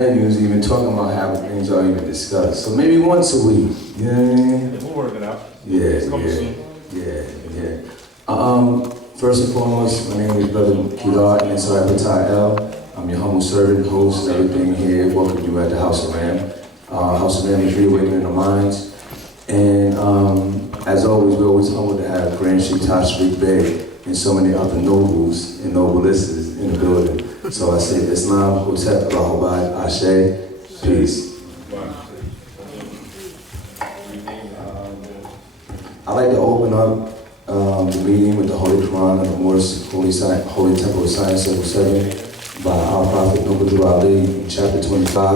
Menus even talking about how things are even discussed. So maybe once a week. You know what I mean? Yeah, we'll work it out. Yeah, It's coming soon. First and foremost, my name is Brother Kedar, and I'm your humble servant, host, everything here. Welcome you at the House of Ram. House of Ram is reawakening the minds. And as always, we're always humbled to have Grand Chief Taj Tarik Bey and so many other nobles and noblesses in the building. So I say Islam, Hotep, Rahobad, Ashe, peace. I'd like to open up the meeting with the Holy Quran and the Moorish Holy Temple of Science, Level 7, by our Prophet Noble Ali in chapter 25,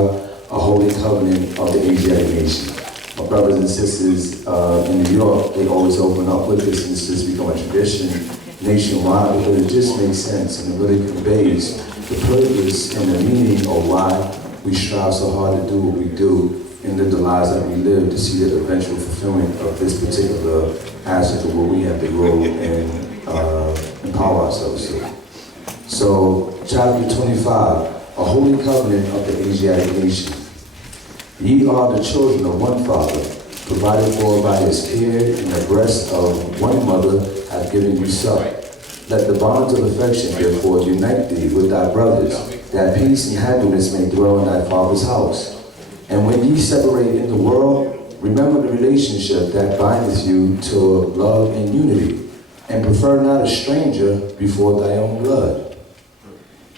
a holy covenant of the Asiatic nation. My brothers and sisters in New York, they always open up with this, and this has become a tradition nationwide because it just makes sense and it really conveys the purpose and the meaning of why we strive so hard to do what we do and live the lives that we live to see the eventual fulfillment of this particular aspect of what we have to grow and empower ourselves to. So, chapter 25, a holy covenant of the Asiatic nation. Ye are the children of one father, provided for by his care in the breast of one mother hath given you suck. Let the bonds of affection therefore unite thee with thy brothers, that peace and happiness may dwell in thy father's house. And when ye separate in the world, remember the relationship that bindeth you to love and unity, and prefer not a stranger before thy own blood.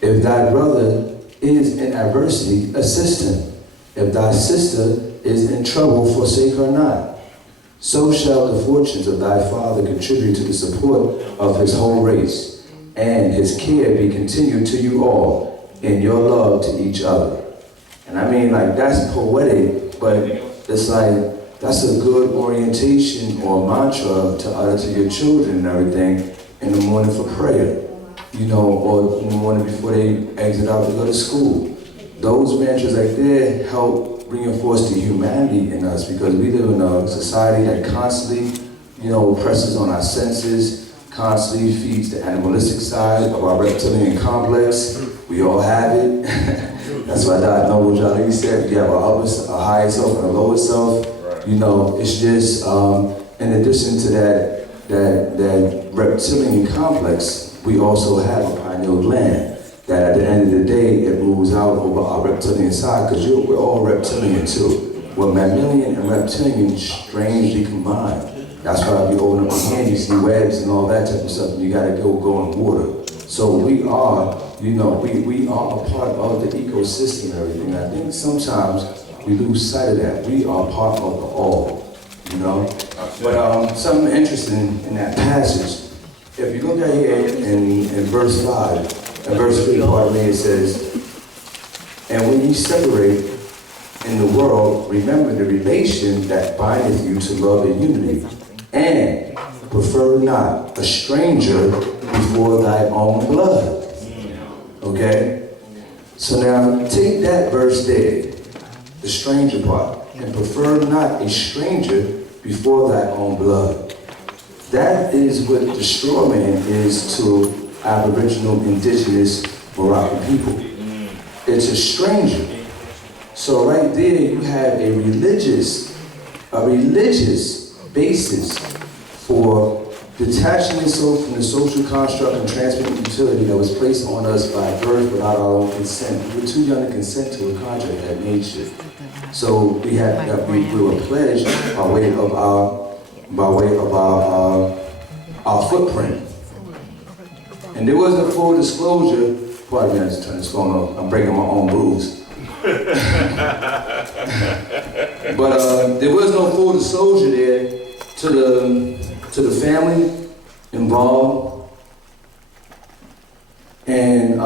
If thy brother is in adversity, assist him. If thy sister is in trouble, forsake her not. So shall the fortunes of thy father contribute to the support of his whole race, and his care be continued to you all in your love to each other. And I mean, like, that's poetic, but it's like, that's a good orientation or mantra to utter to your children and everything in the morning for prayer, you know, or in the morning before they exit out to go to school. Those mantras right there help reinforce the humanity in us because we live in a society that constantly, you know, presses on our senses, constantly feeds the animalistic side of our reptilian complex. We all have it. That's why Dr. Noble Jali said, you have a higher self and a lower self. You know, it's just, in addition to that reptilian complex, we also have a pineal gland that at the end of the day, it moves out over our reptilian side, because we're all reptilian too. We're mammalian and reptilian strangely combined. That's why if you open up your hand, you see webs and all that type of stuff, and you gotta go in water. So we are, you know, we are a part of the ecosystem and everything. I think sometimes we lose sight of that. We are part of the all, you know? But something interesting in that passage, if you look at here in verse 5, in verse 3, pardon me, it says, and when ye separate in the world, remember the relation that bindeth you to love and unity, and prefer not a stranger before thy own blood. Okay? So now, take that verse there, the stranger part, and prefer not a stranger before thy own blood. That is what the straw man is to Aboriginal, indigenous Moroccan people. It's a stranger. So right there you have a religious basis for detaching yourself from the social construct and transmitting utility that was placed on us by birth without our own consent. We were too young to consent to a contract that nature. So we were pledged by way of our footprint. And there wasn't full disclosure. Pardon me, I just turned this phone off. I'm breaking my own rules. But there was no full disclosure there to the family involved, and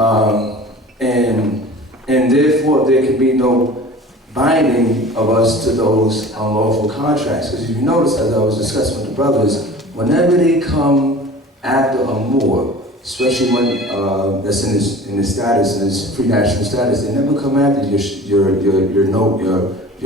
therefore there can be no binding of us to those unlawful contracts. Because if you notice, as I was discussing with the brothers, whenever they come after a Moor, especially when that's in his status, in his free national status, they never come after your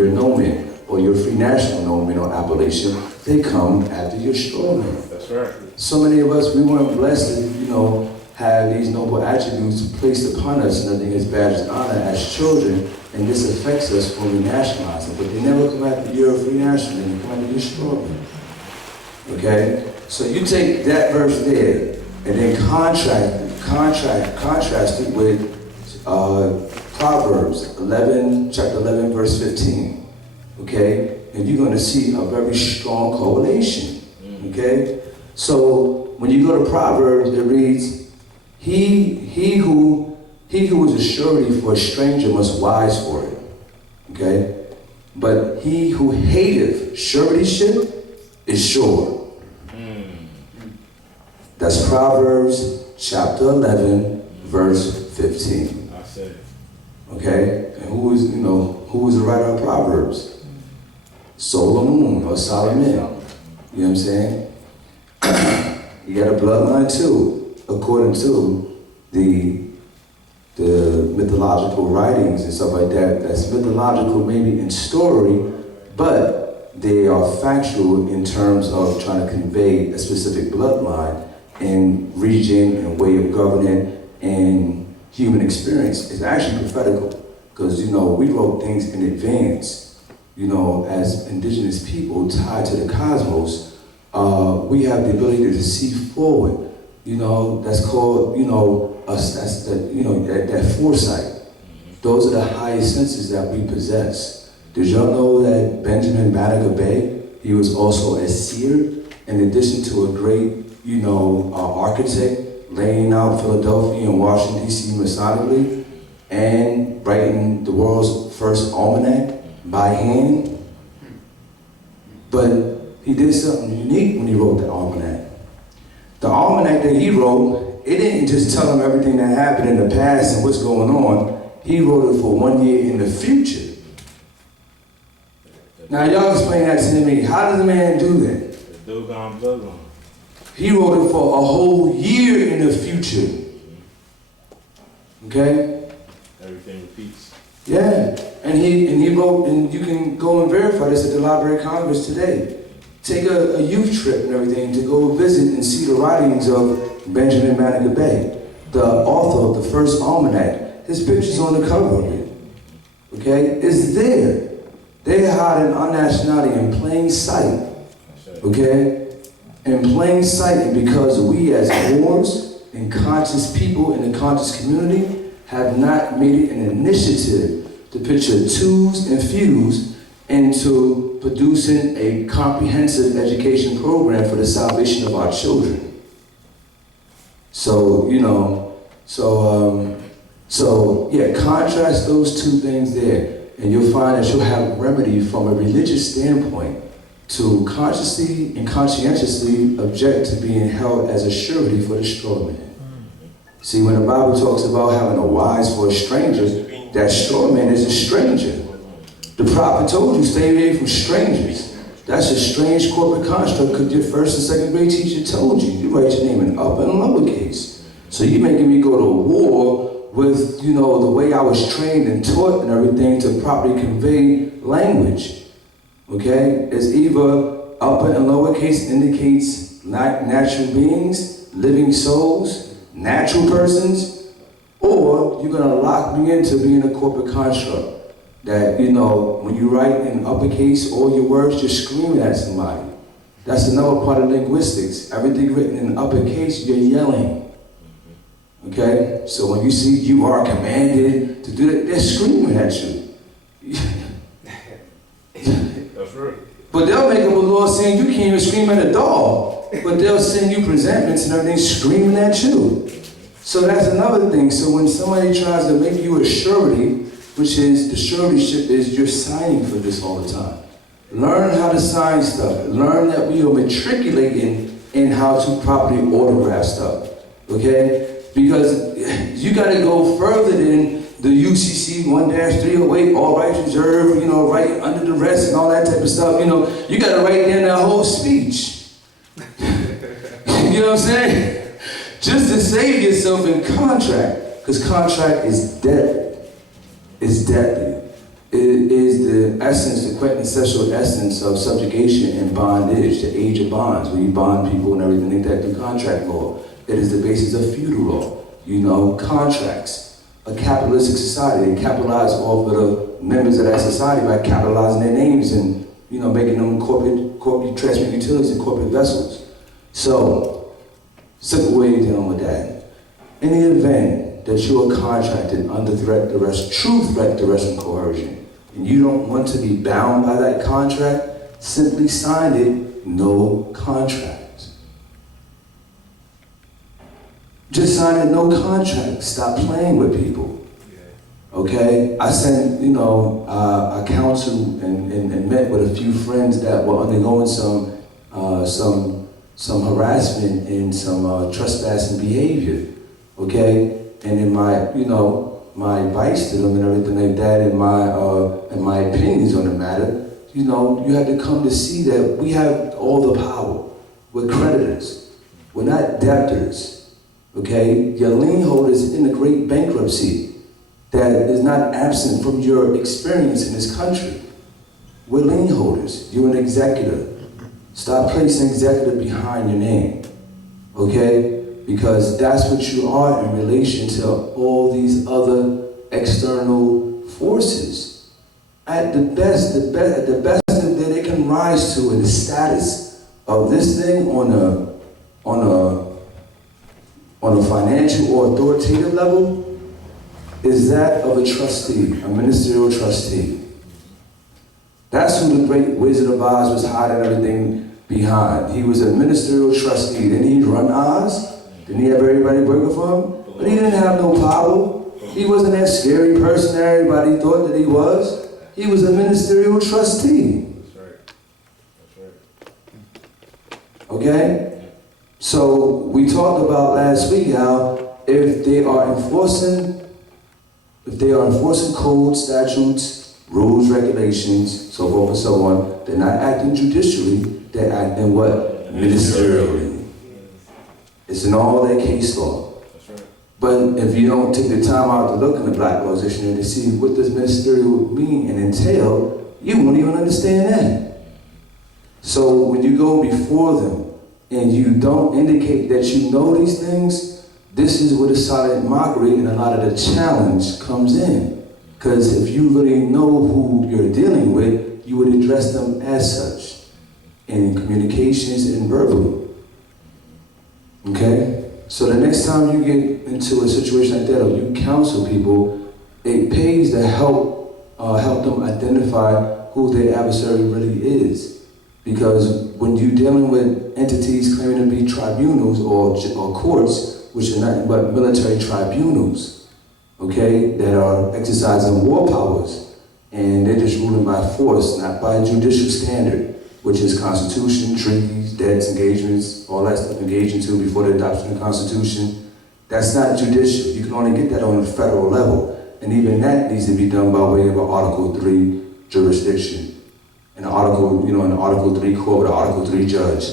nomen or your free national nomen or appellation. They come after your straw man. That's right. So many of us, we weren't blessed to, you know, have these noble attributes placed upon us and nothing as badges of honor as children and this affects us when we nationalize it. But they never come after you of free nationalism, they come after your struggle. Okay? So you take that verse there, and then contrast it with Proverbs chapter 11, verse 15. Okay? And you're going to see a very strong correlation. Okay? So when you go to Proverbs, it reads, he who is a surety for a stranger must wise for it. Okay? But he who hateth suretyship is sure. That's Proverbs chapter 11, verse 15. I said it. Okay? And who is the writer of Proverbs? Solomon or Solomon. You know what I'm saying? You got a bloodline too, according to the mythological writings and stuff like that. That's mythological maybe in story, but they are factual in terms of trying to convey a specific bloodline and region and way of governing and human experience. It's actually prophetical, because we wrote things in advance. As indigenous people tied to the cosmos, we have the ability to see forward. That's called, that foresight. Those are the highest senses that we possess. Did y'all know that Banneker Bey, he was also a seer, in addition to a great, architect, laying out Philadelphia and Washington, D.C. methodically, and writing the world's first almanac by hand. But he did something unique when he wrote the almanac. The almanac that he wrote, it didn't just tell him everything that happened in the past and what's going on. He wrote it for 1 year in the future. Now y'all explain that to me. How does a man do that? He wrote it for a whole year in the future. Okay? Everything repeats. Yeah. And he wrote, and you can go and verify this at the Library of Congress today. Take a youth trip and everything to go visit and see the writings of Banneker Bey, the author of the first almanac. His picture's on the cover of it. Okay? It's there. They're hiding our nationality in plain sight. Okay? In plain sight, and because we as Moors and conscious people in the conscious community have not made it an initiative to put your twos and fews into producing a comprehensive education program for the salvation of our children. So, contrast those two things there, and you'll find that you'll have a remedy from a religious standpoint to consciously and conscientiously object to being held as a surety for the straw man. See, when the Bible talks about having a wise for a stranger, that straw man is a stranger. The prophet told you, stay away from strangers. That's a strange corporate construct, because your first and second grade teacher told you, you write your name in upper and lowercase. So you making me go to war with, the way I was trained and taught and everything to properly convey language. Okay? It's either upper and lowercase indicates natural beings, living souls, natural persons, or you're gonna lock me into being a corporate construct. That, when you write in uppercase, all your words, you're screaming at somebody. That's another part of linguistics. Everything written in uppercase, you're yelling. Okay? So when you see you are commanded to do that, they're screaming at you. That's right. But they'll make up a law saying you can't even scream at a dog, but they'll send you presentments and everything screaming at you. So that's another thing. So when somebody tries to make you a surety, which is the suretyship, is you're signing for this all the time. Learn how to sign stuff. Learn that we are matriculating in how to properly autograph stuff. Okay? Because you got to go further than the UCC 1-308, all rights reserved, right under the rest and all that type of stuff. You got to write down that whole speech. You know what I'm saying? Just to save yourself in contract, because contract is deadly. It's deadly. It is the essence, the quintessential essence of subjugation and bondage, the age of bonds, where you bond people and everything like that through contract law. It is the basis of feudal law. Contracts. A capitalistic society, they capitalize off of the members of that society by capitalizing their names and, you know, making them corporate transmit utilities and corporate vessels. So, simple way of dealing with that. In the event that you are contracted under threat, duress, true threat, duress, and coercion, and you don't want to be bound by that contract, simply sign it, no contract. Just sign it, no contract. Stop playing with people. Okay? I sent, you know, a counsel and met with a few friends that were undergoing some harassment and some trespassing behavior. Okay? And in my, you know, my advice to them and everything like that, and my opinions on the matter, you know, you have to come to see that we have all the power. We're creditors. We're not debtors. Okay? Your lien holders in the great bankruptcy that is not absent from your experience in this country. We're lien holders. You're an executor. Stop placing executor behind your name. Okay? Because that's what you are in relation to all these other external forces. At the best that they can rise to in the status of this thing on a financial or authoritative level is that of a trustee, a ministerial trustee. That's who the great Wizard of Oz was hiding everything behind. He was a ministerial trustee. Didn't he run Oz? Didn't he have everybody working for him? But he didn't have no power. He wasn't that scary person that everybody thought that he was. He was a ministerial trustee. That's right. That's right. Okay? So we talked about last week how if they are enforcing codes, statutes, rules, regulations, so forth and so on, they're not acting judicially, they're acting what? Ministerially. It's in all their case law. That's right. But if you don't take the time out to look in the Black Law Dictionary to see what does ministerial mean and entail, you won't even understand that. So when you go before them and you don't indicate that you know these things, this is where the silent mockery and a lot of the challenge comes in. Because if you really know who you're dealing with, you would address them as such in communications and verbally. Okay? So the next time you get into a situation like that, or you counsel people, it pays to help them identify who their adversary really is. Because when you're dealing with entities claiming to be tribunals or courts, which are nothing but military tribunals, okay, that are exercising war powers, and they're just ruling by force, not by judicial standard, which is constitution, treaties, debts, engagements, all that stuff engaged into before the adoption of the Constitution. That's not judicial. You can only get that on the federal level. And even that needs to be done by way of an Article 3 jurisdiction. An Article 3 court with an Article 3 judge,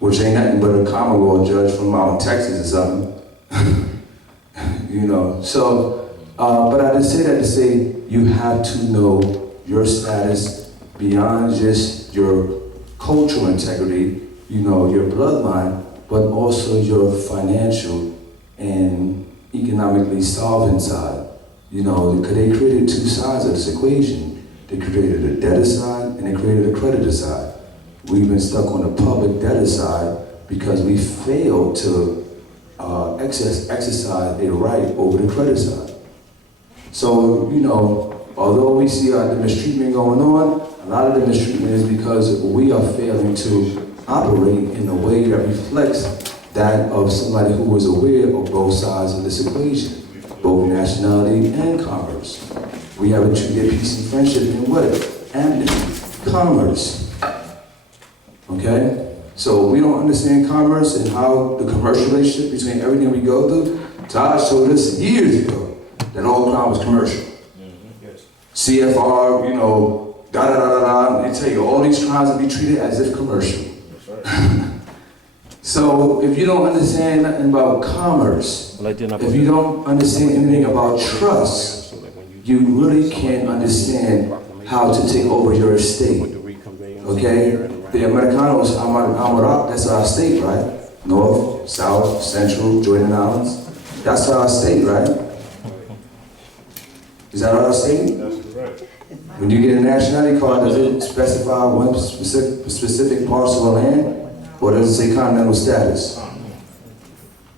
which ain't nothing but a common law judge from out in Texas or something. You know, so, but I just say that to say you have to know your status beyond just your cultural integrity, you know, your bloodline, but also your financial and economically solvent side. You know, because they created two sides of this equation. They created a debtor side and they created a creditor side. We've been stuck on the public debtor side because we failed to exercise a right over the creditor side. So, you know, although we see the mistreatment going on, a lot of the mistreatment is because we are failing to operate in a way that reflects that of somebody who was aware of both sides of this equation, both nationality and commerce. We have a treaty of peace and friendship in what? Amity, commerce. Okay? So we don't understand commerce and how the commercial relationship between everything we go through. Taj told us years ago that all crime was commercial. Yes. CFR, you know, da-da-da-da-da, they tell you all these crimes will be treated as if commercial. That's right. So if you don't understand nothing about commerce, if you don't understand anything about trust, you really can't understand how to take over your estate. Okay? The Americanos, Amarak, that's our state, right? North, South, Central, Jordan Islands. That's our state, right? Is that our state? That's correct. When you get a nationality card, does it specify one specific parcel of land? Or does it say continental status?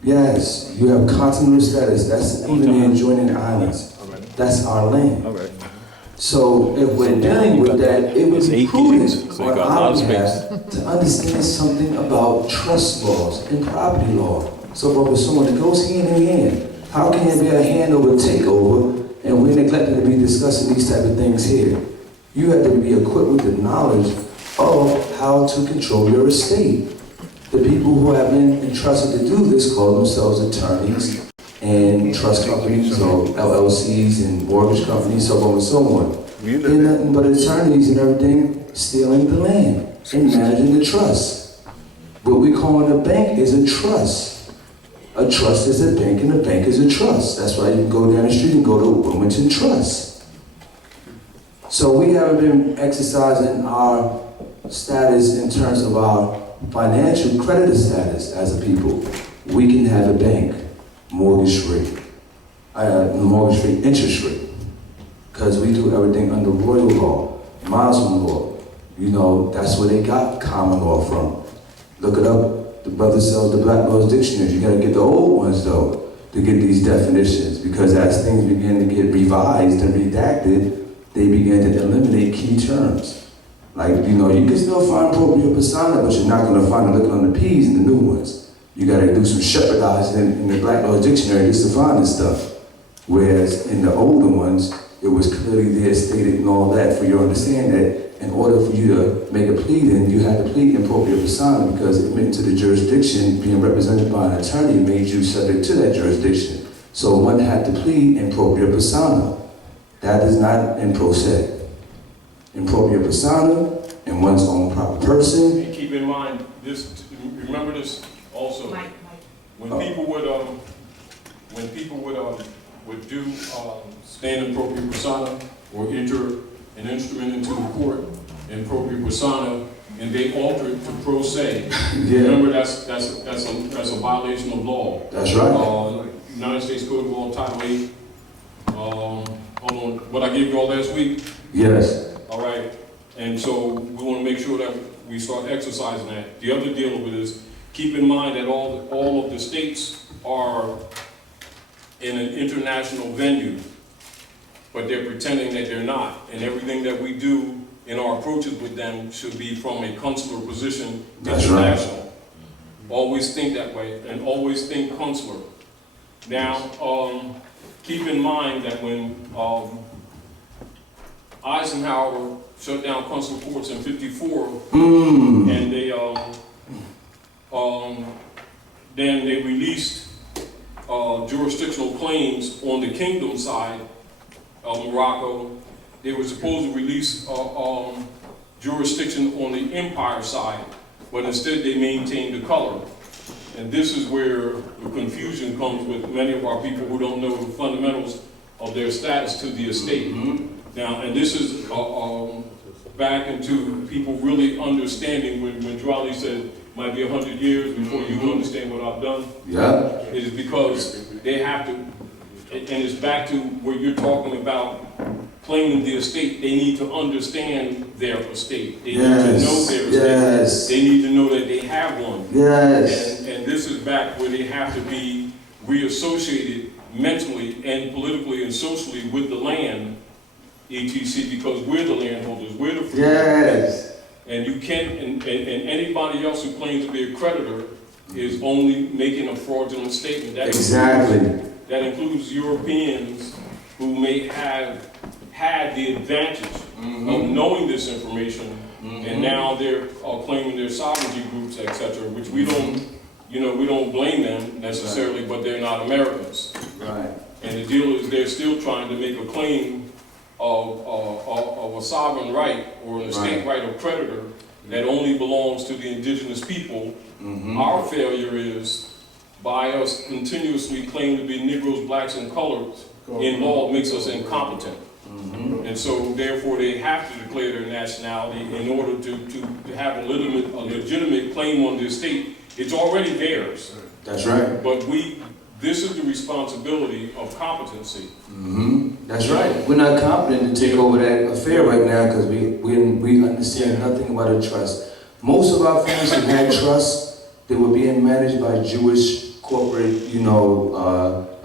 Yes, you have continental status. That's even the adjoining islands. That's our land. So if we're dealing with that, it would be prudent on our behalf to understand something about trust laws and property law. So brother, someone that goes hand in hand. How can there be a handover takeover and we're neglected to be discussing these type of things here? You have to be equipped with the knowledge of how to control your estate. The people who have been entrusted to do this call themselves attorneys and trust companies or LLCs and mortgage companies, so on and so on. They're nothing but attorneys and everything stealing the land and managing the trust. What we call a bank is a trust. A trust is a bank and a bank is a trust. That's why you can go down the street and go to Wilmington Trust. So we haven't been exercising our status in terms of our financial creditor status as a people. We can have a bank, mortgage-free interest rate, because we do everything under royal law, Muslim law. You know, that's where they got common law from. Look it up. The brother sells the Black Law's dictionaries. You gotta get the old ones though, to get these definitions, because as things begin to get revised and redacted, they begin to eliminate key terms. Like, you know, you can still find propria persona, but you're not gonna find it looking on the P's in the new ones. You gotta do some shepherdizing in the Black Law's dictionary just to find this stuff. Whereas in the older ones, it was clearly there stated and all that for you to understand that in order for you to make a pleading, you had to plead in propria persona because it meant to the jurisdiction being represented by an attorney made you subject to that jurisdiction. So one had to plead in propria persona. That is not in pro se. In propria persona, in one's own proper person. And keep in mind this. Remember this also. When people would do stand in propria persona or enter an instrument into the court in propria persona, and they alter it to pro se. Yeah. Remember, that's a violation of law. That's right. United States Code of Law, Title 8. Hold on, what I gave you all last week. Yes. All right, and so we want to make sure that we start exercising that. The other deal with it is keep in mind that all of the states are in an international venue, but they're pretending that they're not. And everything that we do in our approaches with them should be from a consular position, That's international. Right. Always think that way, and always think consular. Now, keep in mind that when Eisenhower shut down consular courts in '54, and then they released jurisdictional claims on the kingdom side of Morocco. They were supposed to release jurisdiction on the empire side, but instead they maintained the color. And this is where the confusion comes with many of our people who don't know the fundamentals of their status to the estate. Now, and this is back into people really understanding when Drali said, might be 100 years before you understand what I've done. Yeah. It is because they have to, and it's back to where you're talking about claiming the estate. They need to understand their estate. They need to know their estate. Yes. They need to know that they have one. Yes. And this is back where they have to be reassociated mentally and politically and socially with the land, etc., because we're the landholders, we're the free. Yes. And you can't, and anybody else who claims to be a creditor is only making a fraudulent statement. That includes Europeans who may have had the advantage of knowing this information, and now they're claiming their sovereignty groups, etc., which we don't, we don't blame them necessarily, but they're not Americans. Right. And the deal is they're still trying to make a claim of a sovereign right or an estate right of creditor that only belongs to the indigenous people. Our failure is by us continuously claiming to be Negroes, blacks, and coloreds in law makes us incompetent. And so therefore they have to declare their nationality in order to have a legitimate claim on the estate. It's already theirs. That's right. But this is the responsibility of competency. That's right. We're not competent to take over that affair right now because we understand nothing about a trust. Most of our families that had trusts, they were being managed by Jewish corporate,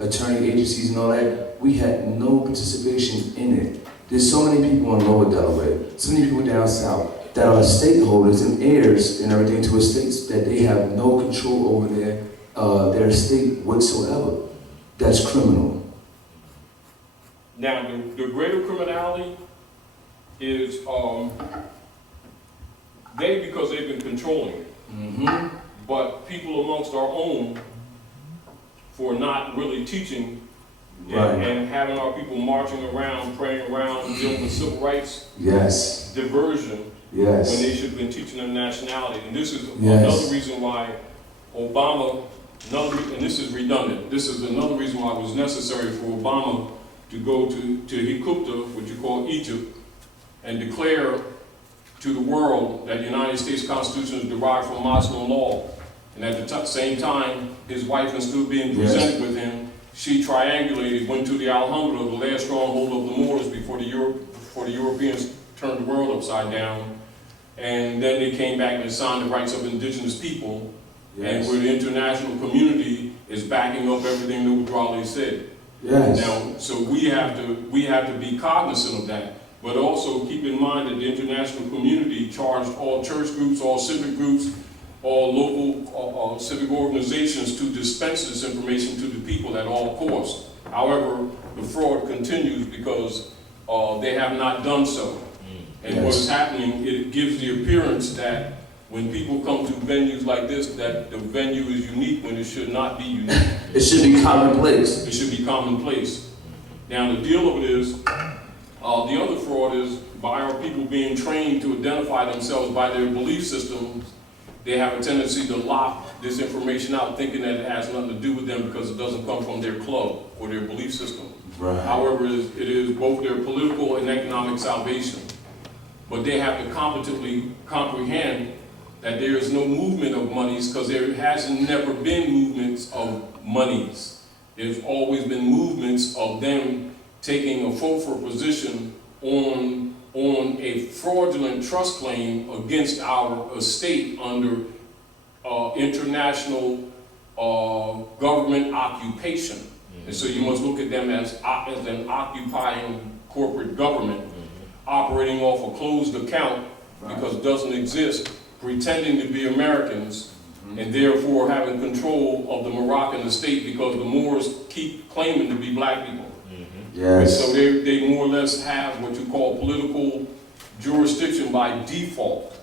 attorney agencies and all that. We had no participation in it. There's so many people in Lower Delaware, so many people down south that are stakeholders and heirs and everything to estates that they have no control over their estate whatsoever. That's criminal. Now, the greater criminality is because they've been controlling it. Mm-hmm. But people amongst our own, for not really teaching Right. and having our people marching around, praying around, dealing with civil rights, Yes. diversion, Yes. when they should have been teaching them nationality. And this is Yes. another reason why Obama, and this is redundant, this is another reason why it was necessary for Obama to go to Hikupta, which you call Egypt, and declare to the world that the United States Constitution is derived from Muslim law. And at the same time, his wife, instead of being presented with him, she triangulated, went to the Alhambra, the last stronghold of the Moors before the Europeans turned the world upside down. And then they came back and signed the rights of indigenous people. Yes. And where the international community is backing up everything that Raleigh said. Yes. Now, so we have to be cognizant of that, but also keep in mind that the international community charged all church groups, all civic groups, all local civic organizations to dispense this information to the people at all costs. However, the fraud continues because they have not done so. And what is happening, it gives the appearance that when people come to venues like this, that the venue is unique when it should not be unique. It should be commonplace. It should be commonplace. Now the deal of it is, the other fraud is by our people being trained to identify themselves by their belief systems, they have a tendency to lock this information out thinking that it has nothing to do with them because it doesn't come from their club or their belief system. Right. However, it is both their political and economic salvation. But they have to competently comprehend that there is no movement of monies because there hasn't never been movements of monies. There's always been movements of them taking a faux position on a fraudulent trust claim against our estate under international government occupation. And so you must look at them as an occupying corporate government operating off a closed account because it doesn't exist, pretending to be Americans, and therefore having control of the Moroccan estate because the Moors keep claiming to be black people. Yes. So they more or less have what you call political jurisdiction by default.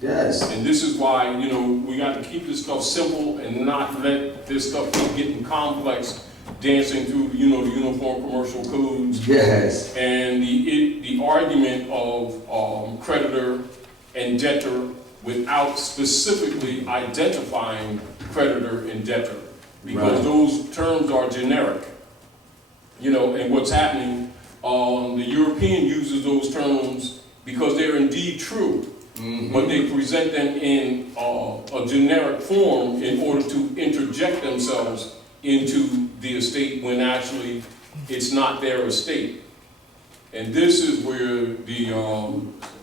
Yes. And this is why, we got to keep this stuff simple and not let this stuff keep getting complex, dancing through, the uniform commercial codes. Yes. And the argument of creditor and debtor without specifically identifying creditor and debtor, because those terms are generic. And what's happening, the European uses those terms because they're indeed true, but they present them in a generic form in order to interject themselves into the estate when actually it's not their estate. And this is where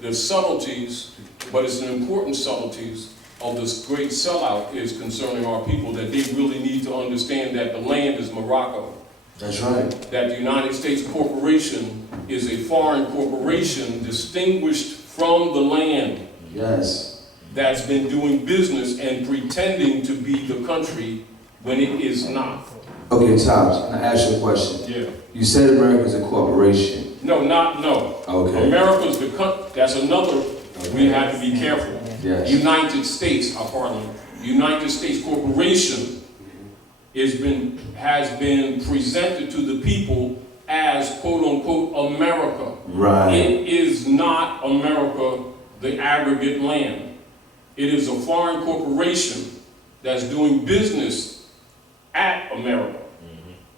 the subtleties, but it's an important subtleties of this great sellout is concerning our people, that they really need to understand that the land is Morocco. That's right. That the United States corporation is a foreign corporation distinguished from the land. Yes. That's been doing business and pretending to be the country when it is not. Okay, Taj, can I ask you a question? Yeah. You said America's a corporation. No. Okay. America's the country. That's another. Okay. We have to be careful. Yes. United States Corporation has been presented to the people as quote unquote America. Right. It is not America, the aggregate land. It is a foreign corporation that's doing business at America.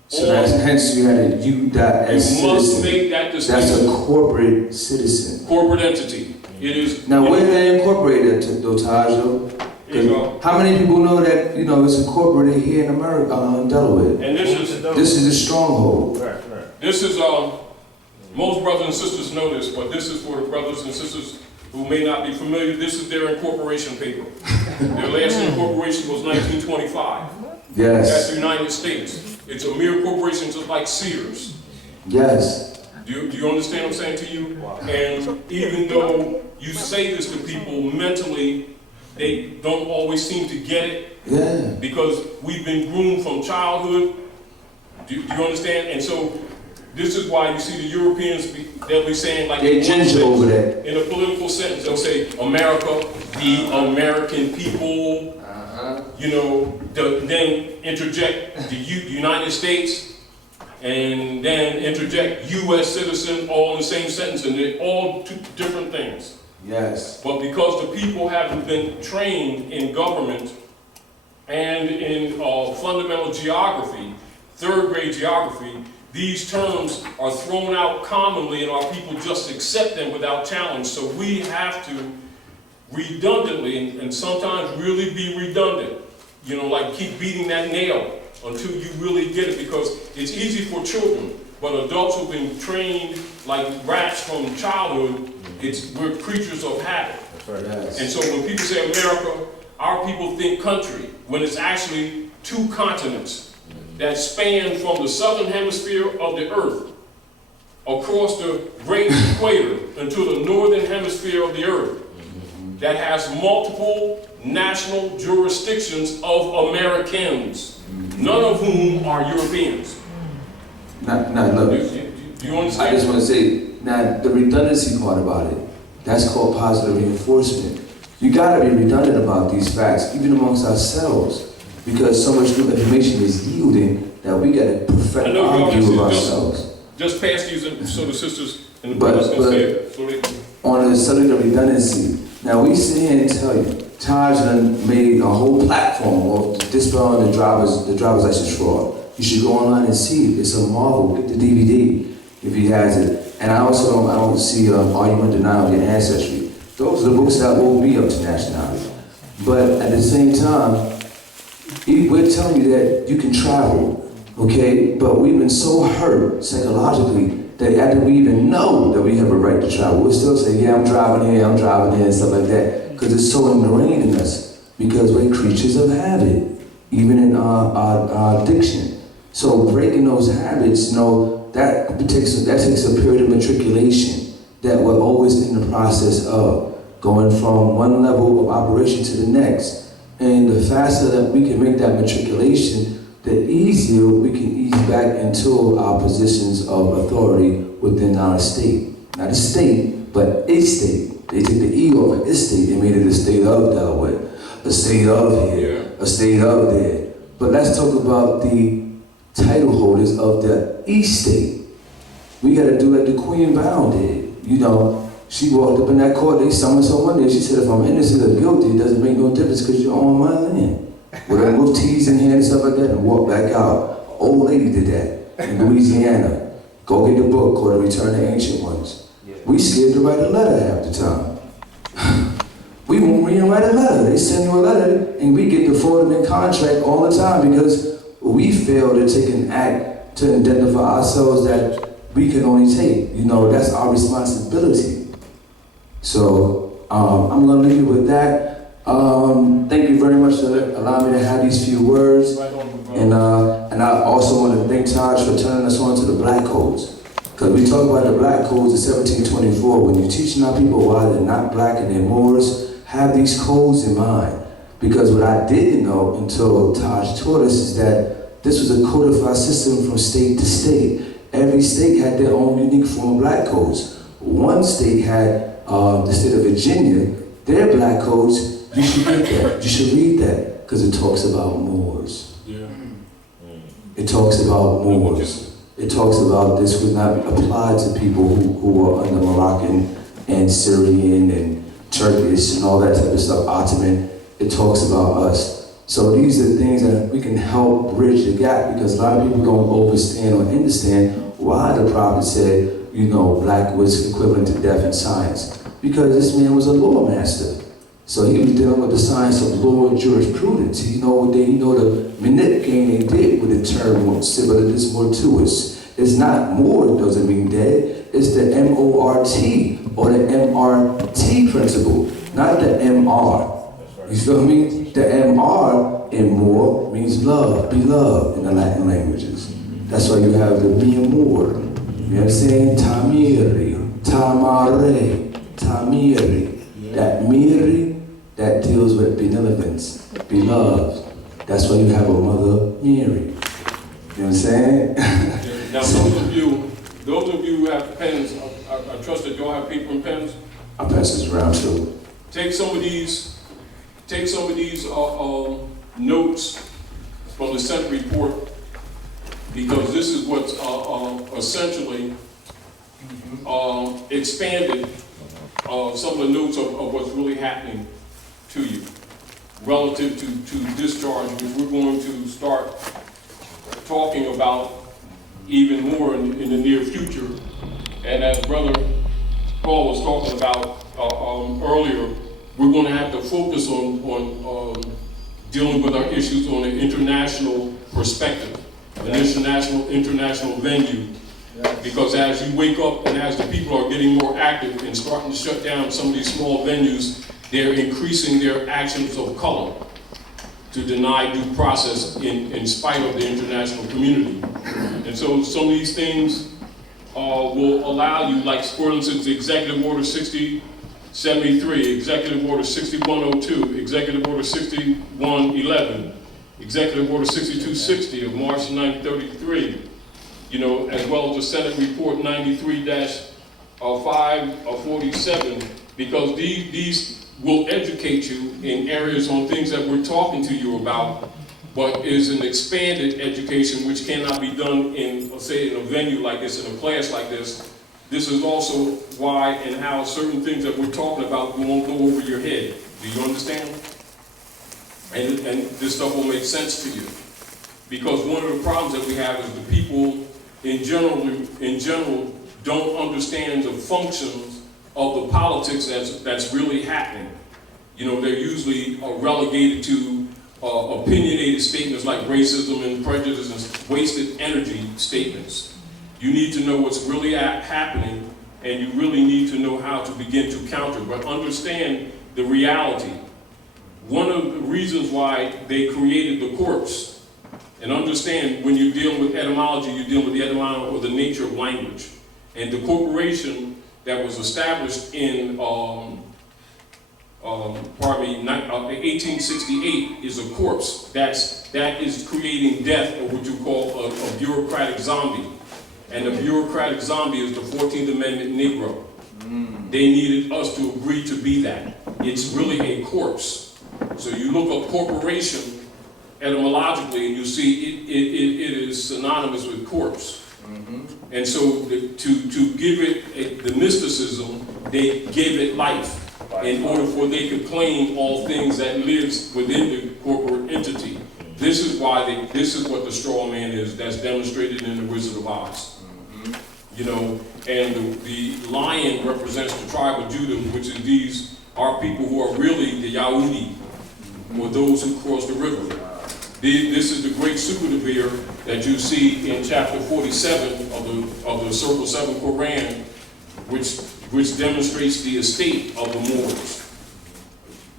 So hence you had a U.S. You must citizen. make that distinction. That's a corporate citizen. Corporate entity. It is. Now where they incorporated though, Taj? How many people know that it's incorporated here in America, in Delaware? And this is a stronghold. Right. this is Most brothers and sisters know this, but this is for the brothers and sisters who may not be familiar. This is their incorporation paper. Their last incorporation was 1925. Yes. That's the United States. It's a mere corporation just like Sears. Yes. Do you understand what I'm saying to you? And even though you say this to people mentally, they don't always seem to get it. Yeah. Because we've been groomed from childhood. Do you understand? And so this is why you see the Europeans, they'll be saying like they ginger over that. In a political sentence, they'll say America, the American people, you know, then interject the United States, and then interject U.S. citizen, all in the same sentence, and they're all two different things. Yes. But because the people haven't been trained in government and in fundamental geography, third grade geography, these terms are thrown out commonly and our people just accept them without challenge. So we have to redundantly, and sometimes really be redundant, you know, like keep beating that nail until you really get it, because it's easy for children, but adults who've been trained like rats from childhood, we're creatures of habit. Yes. And so when people say America, our people think country, when it's actually two continents that span from the southern hemisphere of the earth across the great equator into the northern hemisphere of the earth, that has multiple national jurisdictions of Americans, none of whom are Europeans. Now look, Do you understand? I just want to say, now the redundancy part about it, that's called positive reinforcement. You gotta be redundant about these facts, even amongst ourselves, because so much new information is yielding that we gotta perfect our view of ourselves. Just pass these so the sisters and the brothers can say it. So they can. On the subject of redundancy, now we sit here and tell you, Taj done made a whole platform of dispelling the driver's license fraud. You should go online and see it. It's a marvel. Get the DVD if he has it. And I don't see argument denial of your ancestry. Those are the books that will be up to nationality. But at the same time, we're telling you that you can travel, okay? But we've been so hurt psychologically that after we even know that we have a right to travel, we'll still say, yeah, I'm driving here, and stuff like that. Because it's so ingrained in us. Because we're creatures of habit, even in our addiction. So breaking those habits, you know, that takes a period of matriculation that we're always in the process of going from one level of operation to the next. And the faster that we can make that matriculation, the easier we can ease back into our positions of authority within our state. Not a state, but a state. They took the E off of estate, they made it a state of Delaware, a state of here, a state of there. But let's talk about the title holders of the estate. We gotta do like the Queen Bound did. You know, she walked up in that court, they summoned someone there, she said, if I'm innocent or guilty, it doesn't make no difference because you're on my land. With her muftis in hand and stuff like that, and walked back out. An old lady did that in Louisiana. Go get the book called The Return of the Ancient Ones. We scared to write a letter half the time. We won't read and write a letter. They send you a letter and we get defaulted in contract all the time because we fail to take an act to identify ourselves that we can only take. You know, that's our responsibility. So I'm gonna leave you with that. Thank you very much for allowing me to have these few words. And I also want to thank Taj for turning us on to the black codes. Because we talk about the black codes in 1724. When you're teaching our people why they're not black and they're Moors, have these codes in mind. Because what I didn't know until Taj taught us is that this was a codified system from state to state. Every state had their own unique form of black codes. One state had the state of Virginia, their black codes. You should get that. You should read that because it talks about Moors. Yeah. It talks about Moors. It talks about this would not apply to people who were under Moroccan and Syrian and Turkish and all that type of stuff, Ottoman. It talks about us. So these are things that we can help bridge the gap because a lot of people don't understand or understand why the prophet said, you know, black was equivalent to death in science. Because this man was a law master. So he was dealing with the science of law and jurisprudence. He know the manip game they did with the term civilis mortuus. It's not more doesn't mean dead. It's the M-O-R-T or the M-R-T principle, not the M-R. You see what I mean? The M-R in more means love, beloved in the Latin languages. That's why you have the mi amor. You understand? Tamiri, tamare, tamiri. That miri, that deals with benevolence, beloved. That's why you have a mother Mary. You know what I'm saying? Now, those of you who have pens, I trust that y'all have paper and pens. I pass this around too. Take some of these notes from the Senate report, because this is what's essentially expanded some of the notes of what's really happening to you relative to discharge, which we're going to start talking about even more in the near future. And as Brother Paul was talking about earlier, we're going to have to focus on dealing with our issues on an international perspective, an international venue. Because as you wake up and as the people are getting more active and starting to shut down some of these small venues, they're increasing their actions of color to deny due process in spite of the international community. And so some of these things will allow you, like for instance, Executive Order 6073, Executive Order 6102, Executive Order 6111, Executive Order 6260 of March 1933, you know, as well as the Senate Report 93-5 of 47, because these will educate you in areas on things that we're talking to you about, but is an expanded education which cannot be done in, let's say, in a venue like this, in a class like this. This is also why and how certain things that we're talking about won't go over your head. Do you understand? And this stuff will make sense to you. Because one of the problems that we have is the people in general don't understand the functions of the politics that's really happening. You know, they're usually relegated to opinionated statements like racism and prejudice and wasted energy statements. You need to know what's really happening, and you really need to know how to begin to counter, but understand the reality. One of the reasons why they created the corpse, and understand when you're dealing with etymology, you're dealing with the etymology or the nature of language. And the corporation that was established in 1868 is a corpse. That is creating death, or what you call a bureaucratic zombie. And the bureaucratic zombie is the 14th Amendment Negro. They needed us to agree to be that. It's really a corpse. So you look up corporation etymologically, and you see it is synonymous with corpse. And so to give it the mysticism, they gave it life in order for they could claim all things that lives within the corporate entity. This is why this is what the straw man is, that's demonstrated in the Wizard of Oz. You know, and the lion represents the tribe of Judah, which is these are people who are really the Yahudi, or those who cross the river. This is the great super-devere that you see in chapter 47 of the Circle 7 Quran, which demonstrates the estate of the Moors.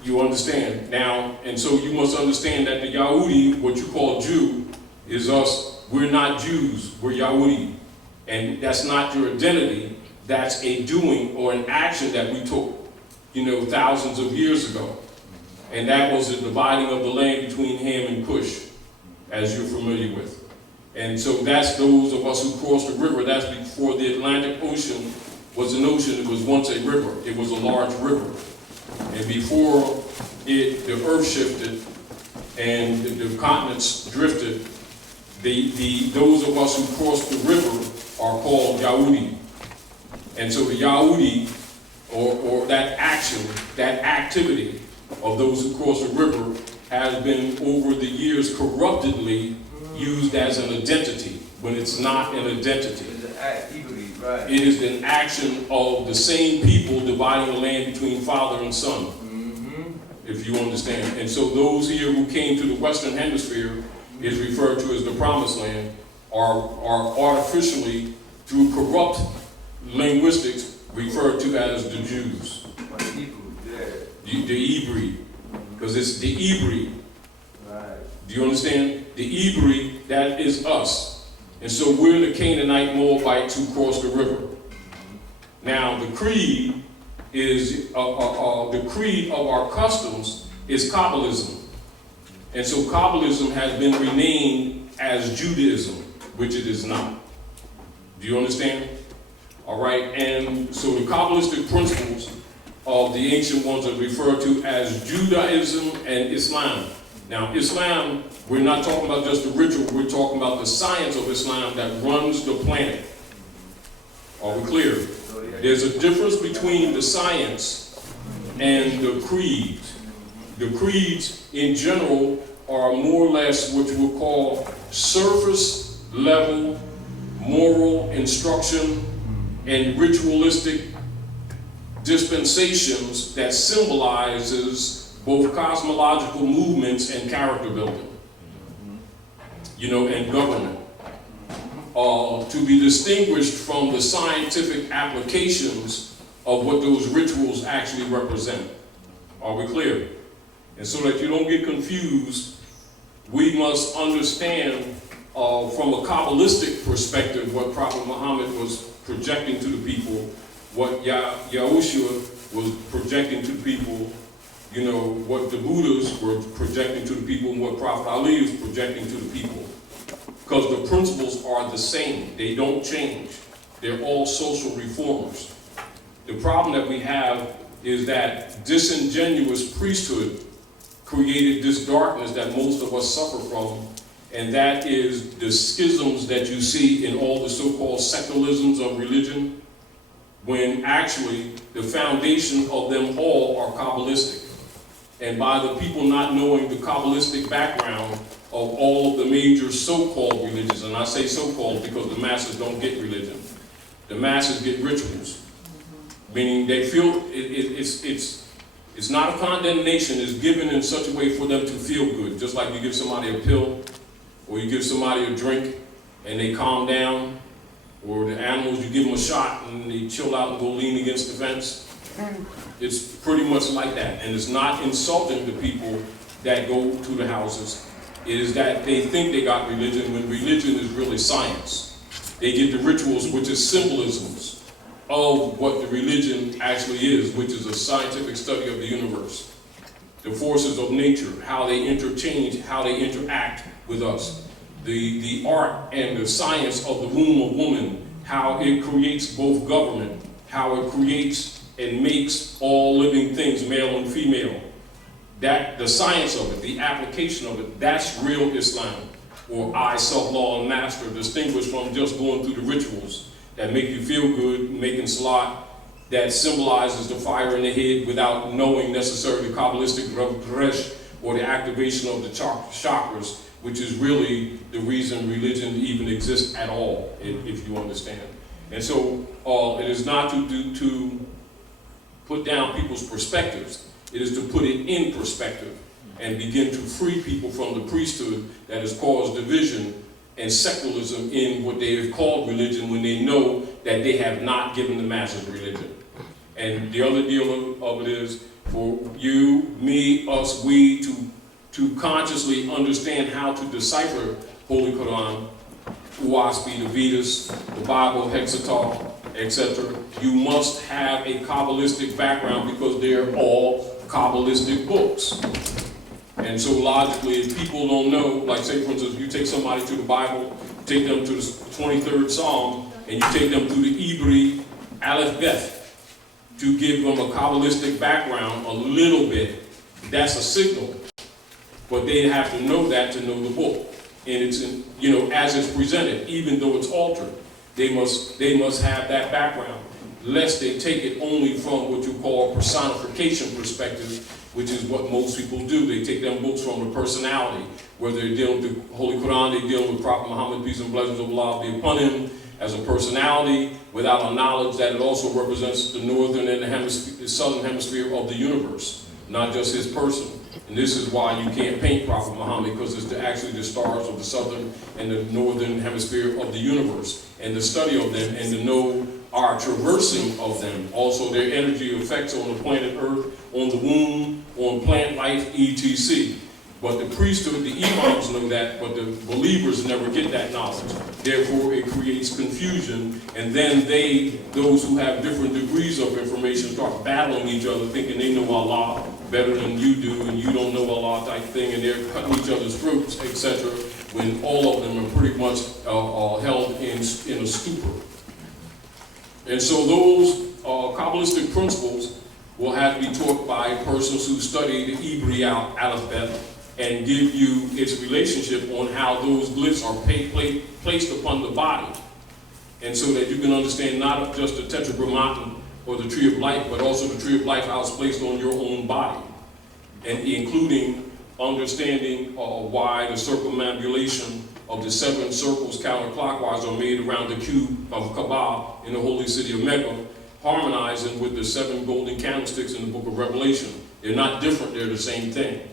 You understand? Now, and so you must understand that the Yahudi, what you call Jew, is us. We're not Jews, we're Yahudi. And that's not your identity, that's a doing or an action that we took, you know, thousands of years ago. And that was the dividing of the land between Ham and Cush, as you're familiar with. And so that's those of us who crossed the river. That's before the Atlantic Ocean was an ocean. It was once a river. It was a large river. And before the earth shifted and the continents drifted, those of us who crossed the river are called Yahudi. And so the Yahudi, or that action, that activity of those who cross the river has been over the years corruptedly used as an identity when it's not an identity. It's an activity, right? It is an action of the same people dividing the land between father and son, if you understand. And so those here who came to the Western Hemisphere is referred to as the Promised Land are artificially, through corrupt linguistics referred to as the Jews. The Hebrew, because it's the Hebrew. Right. Do you understand? The Hebrew, that is us. And so we're the Canaanite Moabites who crossed the river. Now the creed is, the creed of our customs is Cabalism. And so Cabalism has been renamed as Judaism, which it is not. Do you understand? All right, and so the Kabbalistic principles of the ancient ones are referred to as Judaism and Islam. Now, Islam, we're not talking about just the ritual, we're talking about the science of Islam that runs the planet. Are we clear? There's a difference between the science and the creeds. The creeds, in general, are more or less what you would call surface level moral instruction and ritualistic dispensations that symbolizes both cosmological movements and character building, and government. To be distinguished from the scientific applications of what those rituals actually represent. Are we clear? And so that you don't get confused, we must understand from a Kabbalistic perspective what Prophet Muhammad was projecting to the people, what Yahushua was projecting to the people, what the Buddhas were projecting to the people, and what Prophet Ali was projecting to the people. Because the principles are the same. They don't change. They're all social reformers. The problem that we have is that disingenuous priesthood created this darkness that most of us suffer from, and that is the schisms that you see in all the so-called secularisms of religion, when actually the foundation of them all are Kabbalistic. And by the people not knowing the Kabbalistic background of all of the major so-called religions, and I say so-called because the masses don't get religion. The masses get rituals, meaning they feel it's not a condemnation, it's given in such a way for them to feel good, just like you give somebody a pill, or you give somebody a drink and they calm down, or the animals, you give them a shot and they chill out and go lean against the fence. It's pretty much like that, and it's not insulting the people that go to the houses. It is that they think they got religion when religion is really science. They get the rituals, which is symbolisms of what the religion actually is, which is a scientific study of the universe. The forces of nature, how they interchange, how they interact with us. The art and the science of the womb of woman, how it creates both government, how it creates and makes all living things, male and female. That, the science of it, the application of it, that's real Islam, or I, self-law, and master, distinguished from just going through the rituals that make you feel good, making salat, that symbolizes the fire in the head without knowing necessarily the Kabbalistic resh, or the activation of the chakras, which is really the reason religion even exists at all, if you understand. And so it is not to put down people's perspectives, it is to put it in perspective and begin to free people from the priesthood that has caused division and secularism in what they have called religion when they know that they have not given the masses religion. And the other deal of it is for you, me, us, we to consciously understand how to decipher Holy Quran, Uwaspi, the Vedas, the Bible, Hexatar, etc. You must have a Kabbalistic background because they're all Kabbalistic books. And so logically, if people don't know, like say for instance, you take somebody to the Bible, take them to the 23rd Psalm, and you take them to the Hebrew Aleph Beth to give them a Kabbalistic background a little bit, that's a signal. But they have to know that to know the book. And it's, as it's presented, even though it's altered, they must have that background, lest they take it only from what you call a personification perspective, which is what most people do. They take them books from a personality, whether they're dealing with the Holy Quran, they're dealing with Prophet Muhammad, peace and blessings of Allah be upon him, as a personality, without a knowledge that it also represents the northern and the southern hemisphere of the universe, not just his person. And this is why you can't paint Prophet Muhammad, because it's actually the stars of the southern and the northern hemisphere of the universe. And the study of them and to know our traversing of them, also their energy effects on the planet Earth, on the womb, on plant life, etc. But the priesthood, the imams know that, but the believers never get that knowledge. Therefore, it creates confusion, and then those who have different degrees of information, start battling each other, thinking they know Allah better than you do, and you don't know Allah type thing, and they're cutting each other's throats, etc., when all of them are pretty much held in a stupor. And so those Kabbalistic principles will have to be taught by persons who study the Hebrew alphabet and give you its relationship on how those glyphs are placed upon the body. And so that you can understand not just the tetragrammaton or the tree of life, but also the tree of life, how it's placed on your own body. And including understanding why the circumambulation of the 7 circles counterclockwise are made around the cube of Kaaba in the holy city of Mecca, harmonizing with the 7 golden candlesticks in the book of Revelation. They're not different, they're the same thing.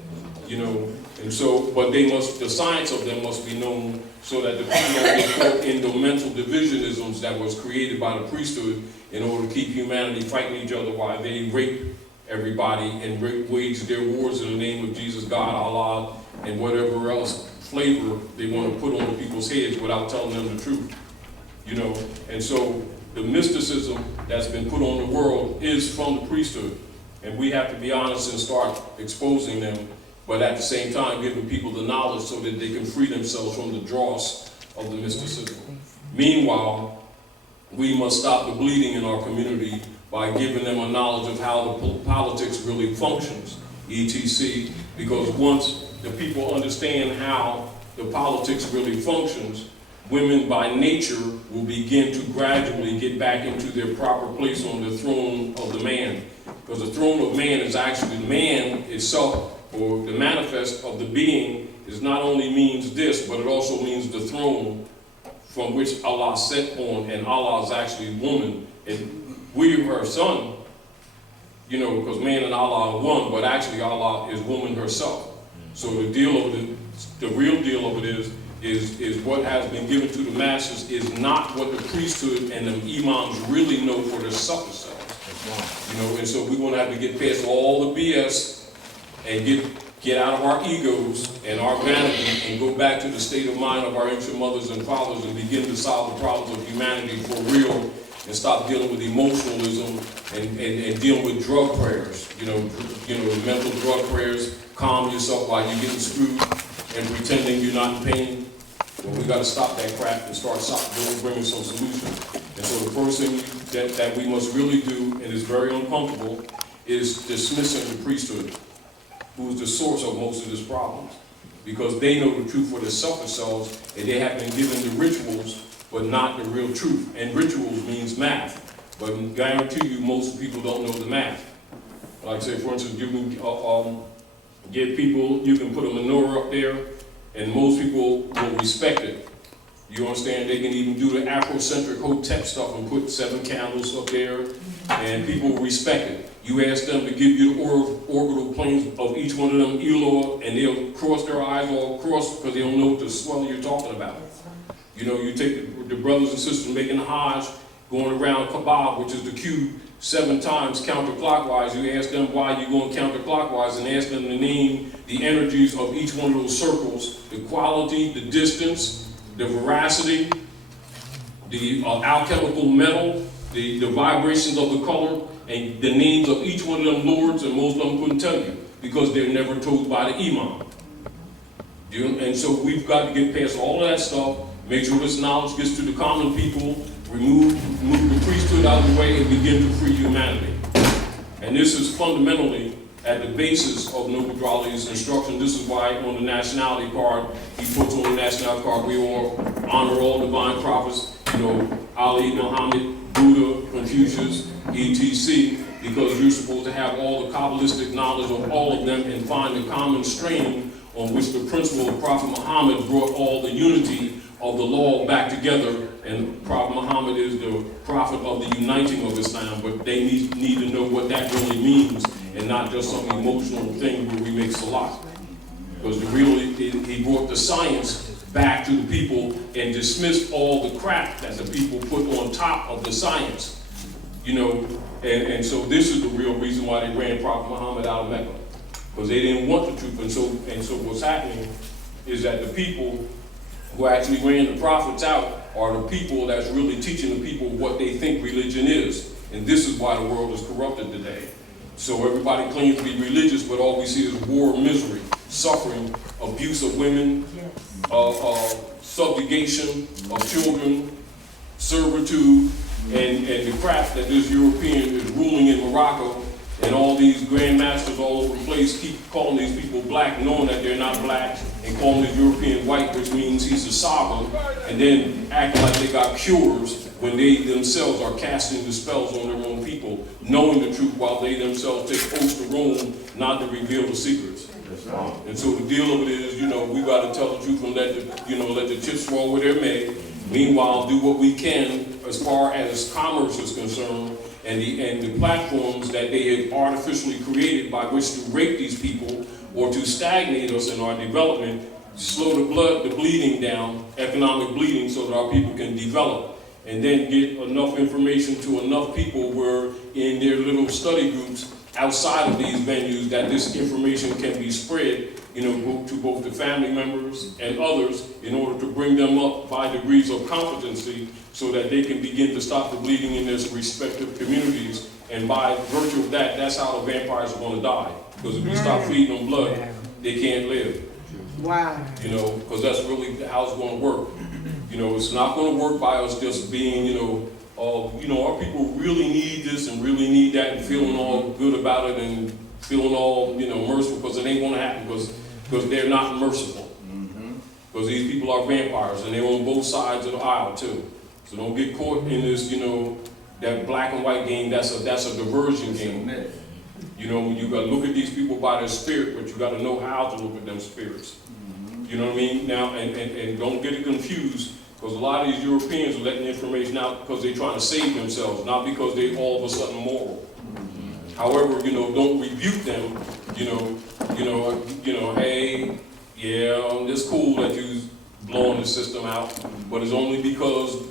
You know, and so, but the science of them must be known so that the people don't get caught in the mental divisionisms that was created by the priesthood in order to keep humanity fighting each other while they rape everybody and wage their wars in the name of Jesus, God, Allah, and whatever else flavor they want to put on people's heads without telling them the truth. You know, and so the mysticism that's been put on the world is from the priesthood, and we have to be honest and start exposing them, but at the same time giving people the knowledge so that they can free themselves from the dross of the mysticism. Meanwhile, we must stop the bleeding in our community by giving them a knowledge of how the politics really functions, etc. Because once the people understand how the politics really functions, women by nature will begin to gradually get back into their proper place on the throne of the man. Because the throne of man is actually man itself, or the manifest of the being is not only means this, but it also means the throne from which Allah sat on, and Allah is actually woman. And we are her son, you know, because man and Allah are one, but actually Allah is woman herself. So the deal of the real deal of it is what has been given to the masses is not what the priesthood and the imams really know for their self selves. You know, and so we're going to have to get past all the BS and get out of our egos and our vanity and go back to the state of mind of our ancient mothers and fathers and begin to solve the problems of humanity for real and stop dealing with emotionalism and dealing with drug prayers. You know, mental drug prayers, calm yourself while you're getting screwed and pretending you're not in pain. Well, we got to stop that crap and start bringing some solution. And so the first thing that we must really do, and is very uncomfortable, is dismissing the priesthood, who's the source of most of this problems. Because they know the truth for their selfish selves, and they have been given the rituals, but not the real truth. And rituals means math. But I guarantee you, most people don't know the math. Like say, for instance, you can get people, you can put a menorah up there, and most people will respect it. You understand? They can even do the Afrocentric Hotep stuff and put 7 candles up there, and people will respect it. You ask them to give you the orbital planes of each one of them, Elor, and they'll cross their eyes all across because they don't know what the swell you're talking about. You know, you take the brothers and sisters making the Hajj, going around Kaaba, which is the cube, 7 times counterclockwise. You ask them why you're going counterclockwise and ask them to name the energies of each one of those circles, the quality, the distance, the veracity, the alchemical metal, the vibrations of the color, and the names of each one of them lords, and most of them couldn't tell you because they're never told by the imam. And so we've got to get past all of that stuff, make sure this knowledge gets to the common people, move the priesthood out of the way, and begin to free humanity. And this is fundamentally at the basis of Noble Drali's instruction. This is why on the nationality card, he puts on the nationality card, we all honor all divine prophets, you know, Ali, Muhammad, Buddha, Confucius, etc., because you're supposed to have all the Kabbalistic knowledge of all of them and find the common strain on which the principle of Prophet Muhammad brought all the unity of the law back together. And Prophet Muhammad is the prophet of the uniting of Islam, but they need to know what that really means and not just some emotional thing where we make salat. Because he brought the science back to the people and dismissed all the crap that the people put on top of the science. You know, and so this is the real reason why they ran Prophet Muhammad out of Mecca, because they didn't want the truth. And so what's happening is that the people who actually ran the prophets out are the people that's really teaching the people what they think religion is. And this is why the world is corrupted today. So everybody claims to be religious, but all we see is war, misery, suffering, abuse of women, subjugation of children, servitude, and the crap that this European is ruling in Morocco, and all these grandmasters all over the place keep calling these people black, knowing that they're not black, and calling the European white, which means he's a sovereign, and then acting like they got cures when they themselves are casting the spells on their own people, knowing the truth while they themselves take oaths to Rome not to reveal the secrets. And so the deal of it is, you know, we got to tell the truth and let the chips fall where they're made. Meanwhile, do what we can as far as commerce is concerned, and the platforms that they have artificially created by which to rape these people or to stagnate us in our development, slow the bleeding down, economic bleeding, so that our people can develop, and then get enough information to enough people where in their little study groups outside of these venues that this information can be spread, you know, to both the family members and others in order to bring them up by degrees of competency so that they can begin to stop the bleeding in their respective communities. And by virtue of that, that's how the vampires are going to die. Because if you stop feeding them blood, they can't live. Wow. You know, because that's really how it's going to work. You know, it's not going to work by us just being, you know, our people really need this and really need that and feeling all good about it and feeling all, you know, merciful, because it ain't going to happen because they're not merciful. Because these people are vampires and they're on both sides of the aisle too. So don't get caught in this, you know, that black and white game. That's a diversion game. You know, you got to look at these people by their spirit, but you got to know how to look at them spirits. You know what I mean? Now, and don't get it confused, because a lot of these Europeans are letting information out because they're trying to save themselves, not because they're all of a sudden moral. However, you know, don't rebuke them. Hey, yeah, it's cool that you blowing the system out, but it's only because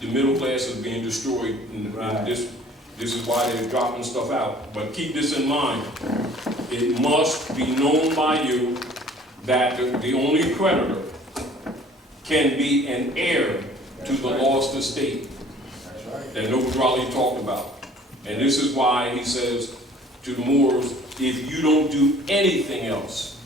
the middle class is being destroyed, and this is why they're dropping stuff out. But keep this in mind: it must be known by you that the only creditor can be an heir to the lost estate that Noble Raleigh talked about. And this is why he says to the Moors, if you don't do anything else,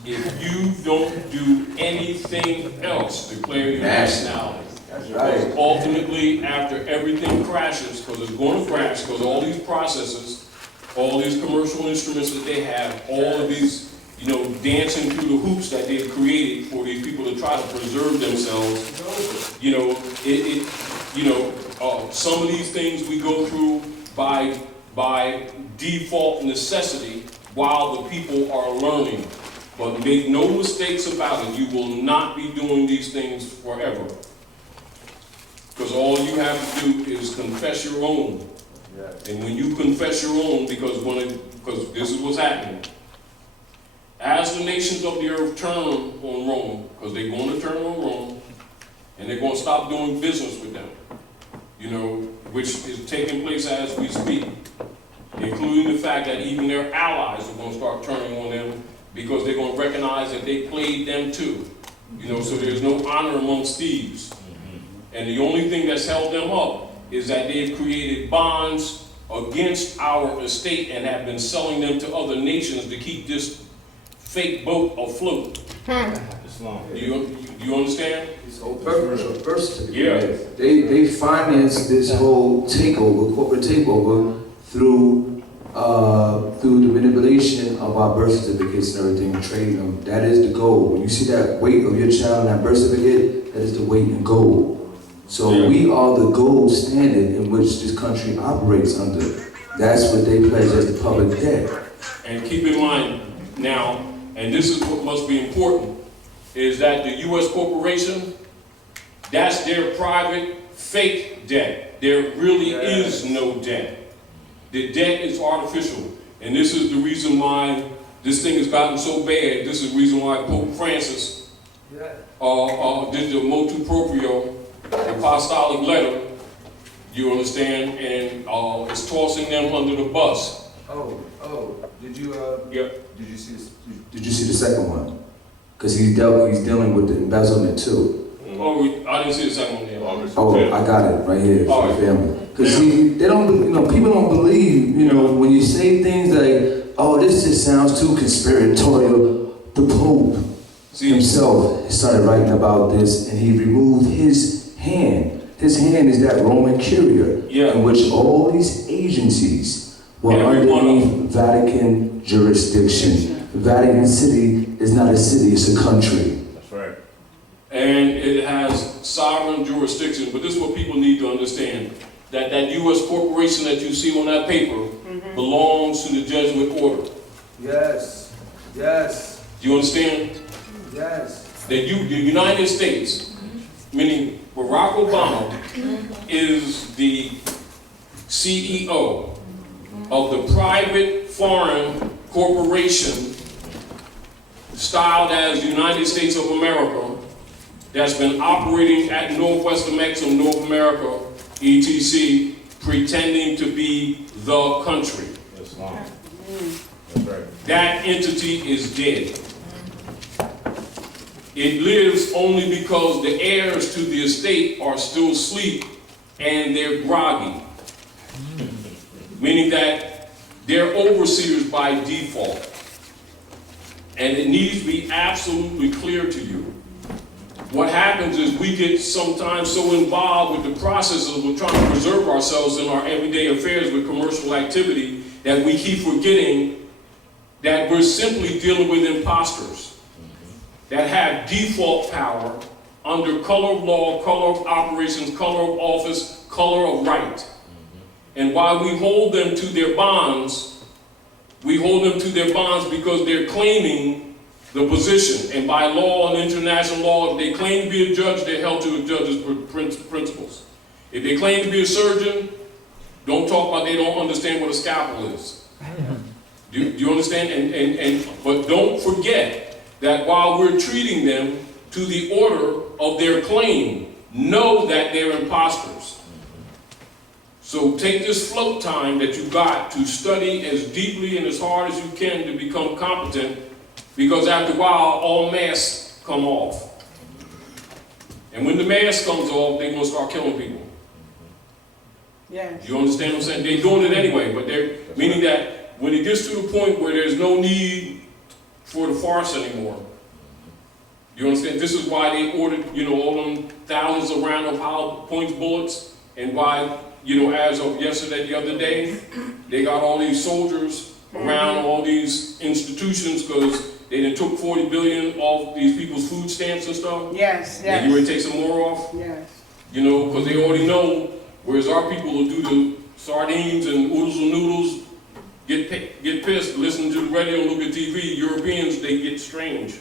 declare your nationality. That's right. Ultimately, after everything crashes, because it's going to crash, because all these processes, all these commercial instruments that they have, all of these, you know, dancing through the hoops that they've created for these people to try to preserve themselves, you know, some of these things we go through by default necessity while the people are learning. But make no mistakes about it, you will not be doing these things forever. Because all you have to do is confess your own. And when you confess your own, because this is what's happening. As the nations of the earth turn on Rome, because they're going to turn on Rome, and they're going to stop doing business with them, you know, which is taking place as we speak, including the fact that even their allies are going to start turning on them because they're going to recognize that they played them too. You know, so there's no honor amongst thieves. And the only thing that's held them up is that they've created bonds against our estate and have been selling them to other nations to keep this fake boat afloat. You understand? Birth certificate. Yeah. They finance this whole takeover, corporate takeover, through the manipulation of our birth certificates and everything, trading them. That is the goal. When you see that weight of your child in that birth certificate, that is the weight in gold. So we are the gold standard in which this country operates under. That's what they pledge as the public debt. And keep in mind now, and this is what must be important, is that the U.S. corporation, that's their private fake debt. There really is no debt. The debt is artificial. And this is the reason why this thing has gotten so bad. This is the reason why Pope Francis did the motu proprio, the apostolic letter, you understand, and is tossing them under the bus. Did you, Yeah. did you see this? Did you see the second one? Because he's dealing with the embezzlement too. I didn't see the second one there. Oh, I got it right here for the family. Because Yeah. see, they don't, people don't believe, when you say things like, oh, this just sounds too conspiratorial. The Pope himself started writing about this, and he removed his hand. His hand is that Roman curia, in which all these agencies were underneath Vatican jurisdiction. Vatican City is not a city, it's a country. That's right. And it has sovereign jurisdiction, but this is what people need to understand. That U.S. corporation that you see on that paper belongs to the Jesuit order. Yes. Yes. Do you understand? Yes. That the United States, meaning Barack Obama, is the CEO of the private foreign corporation styled as United States of America that's been operating at Northwest Amexem, North America, ETC, pretending to be the country. That's long. That's right. That entity is dead. It lives only because the heirs to the estate are still asleep and they're groggy. Meaning that they're overseers by default. And it needs to be absolutely clear to you. What happens is we get sometimes so involved with the processes of trying to preserve ourselves in our everyday affairs with commercial activity that we keep forgetting that we're simply dealing with imposters that have default power under color of law, color of operations, color of office, color of right. And while we hold them to their bonds, we hold them to their bonds because they're claiming the position. And by law and international law, if they claim to be a judge, they're held to a judge's principles. If they claim to be a surgeon, don't talk about they don't understand what a scalpel is. Do you understand? But don't forget that while we're treating them to the order of their claim, know that they're imposters. So take this float time that you got to study as deeply and as hard as you can to become competent, because after a while, all masks come off. And when the mask comes off, they're going to start killing people. Yes. You understand what I'm saying? They're doing it anyway, but they're meaning that when it gets to the point where there's no need for the farce anymore, you understand? This is why they ordered, all them thousands of round of hollow points bullets, and why, as of yesterday, the other day, they got all these soldiers around all these institutions because they done took 40 billion off these people's food stamps and stuff. Yes, yes. And you ready to take some more off? Yes. Because they already know, whereas our people will do the sardines and oodles and noodles, get pissed, listen to the radio, look at TV. Europeans, they get strange.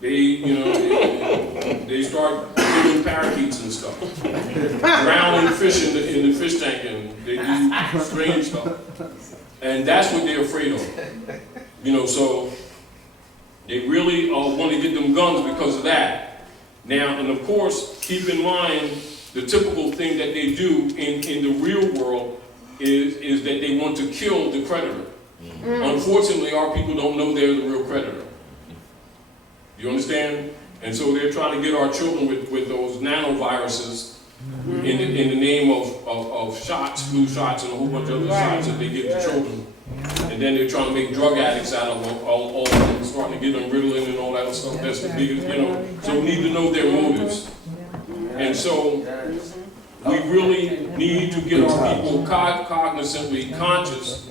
They, they start killing parakeets and stuff. Drowning fish in the fish tank, and they do strange stuff. And that's what they're afraid of. So they really want to get them guns because of that. Now, and of course, keep in mind the typical thing that they do in the real world is that they want to kill the creditor. Unfortunately, our people don't know they're the real creditor. You understand? And so they're trying to get our children with those nanoviruses in the name of shots, flu shots, and a whole bunch of other shots that they give to children. And then they're trying to make drug addicts out of them, all of them, starting to give them Ritalin and all that other stuff. That's the biggest, So we need to know their motives. And so we really need to get our people cognizantly conscious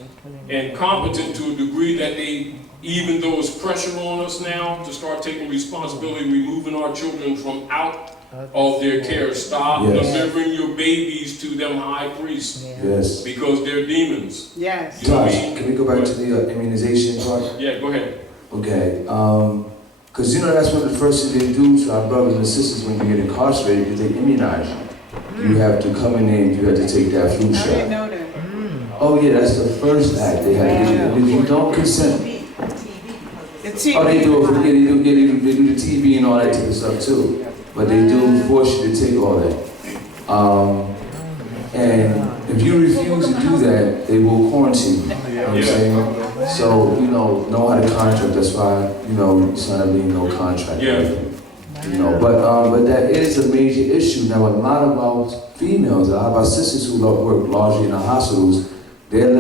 and competent to a degree that they, even though it's pressure on us now to start taking responsibility, removing our children from out of their care. Stop delivering your babies to them high priests. Yes. Because they're demons. Yes. Taj, can we go back to the immunization part? Yeah, go ahead. Okay. Because that's one of the first things they do to our brothers and sisters when you get incarcerated, is they immunize you. You have to come in there and you have to take that flu shot. I didn't know that. Oh yeah, that's the first act they have to do. If you don't consent. It's TV. Oh, they do they do the TV and all that type of stuff too. But they do force you to take all that. And if you refuse to do that, they will quarantine you. You know what I'm saying? So, know how to contract. That's why, it's not being no contract. Yeah. But that is a major issue. Now, a lot of our females, a lot of our sisters who work largely in the hospitals, they're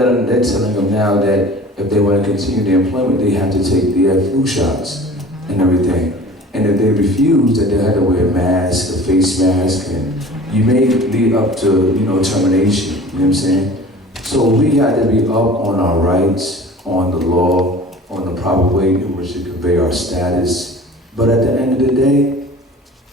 telling them now that if they want to continue their employment, they have to take their flu shots and everything. And if they refuse, that they have to wear a mask, a face mask, and you may lead up to, termination. You know what I'm saying? So we have to be up on our rights, on the law, on the proper way in which to convey our status. But at the end of the day,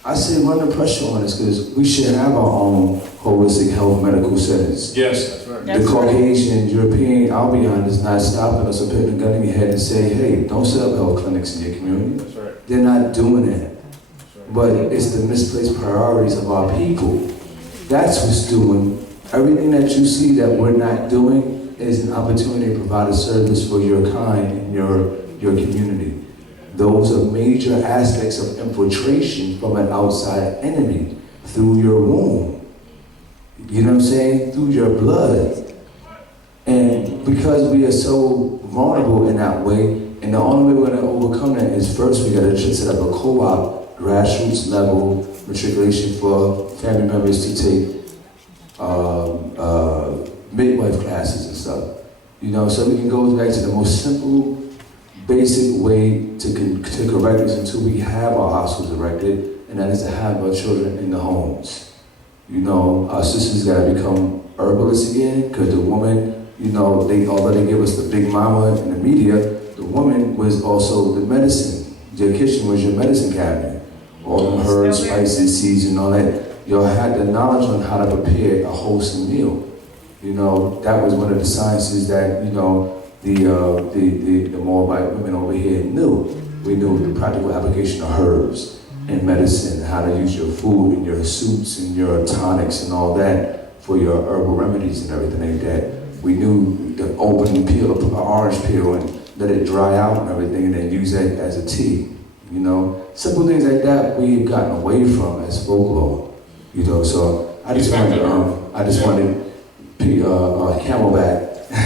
I say run the pressure on us because we should have our own holistic health medical centers. Yes, that's right. The Caucasian, European, I'll be honest, not stopping us or putting a gun in your head and say, hey, don't set up health clinics in your community. That's right. They're not doing that. Right. But it's the misplaced priorities of our people. That's what's doing. Everything that you see that we're not doing is an opportunity to provide a service for your kind and your community. Those are major aspects of infiltration from an outside enemy through your womb. You know what I'm saying? Through your blood. And because we are so vulnerable in that way, and the only way we're going to overcome that is first we got to set up a co-op, grassroots level matriculation for family members to take midwife classes and stuff. So we can go back to the most simple, basic way to correct this until we have our hospitals erected, and that is to have our children in the homes. Our sisters got to become herbalists again, because the woman, although they give us the big mama in the media, the woman was also the medicine. Your kitchen was your medicine cabinet. All the herbs, spices, seeds, and all that. Y'all had the knowledge on how to prepare a wholesome meal. That was one of the sciences that, the Moabite women over here knew. We knew the practical application of herbs and medicine, how to use your food and your soups and your tonics and all that for your herbal remedies and everything like that. We knew to open and peel an orange peel and let it dry out and everything and then use that as a tea. Simple things like that we've gotten away from as folklore. So I just wanted Camelback,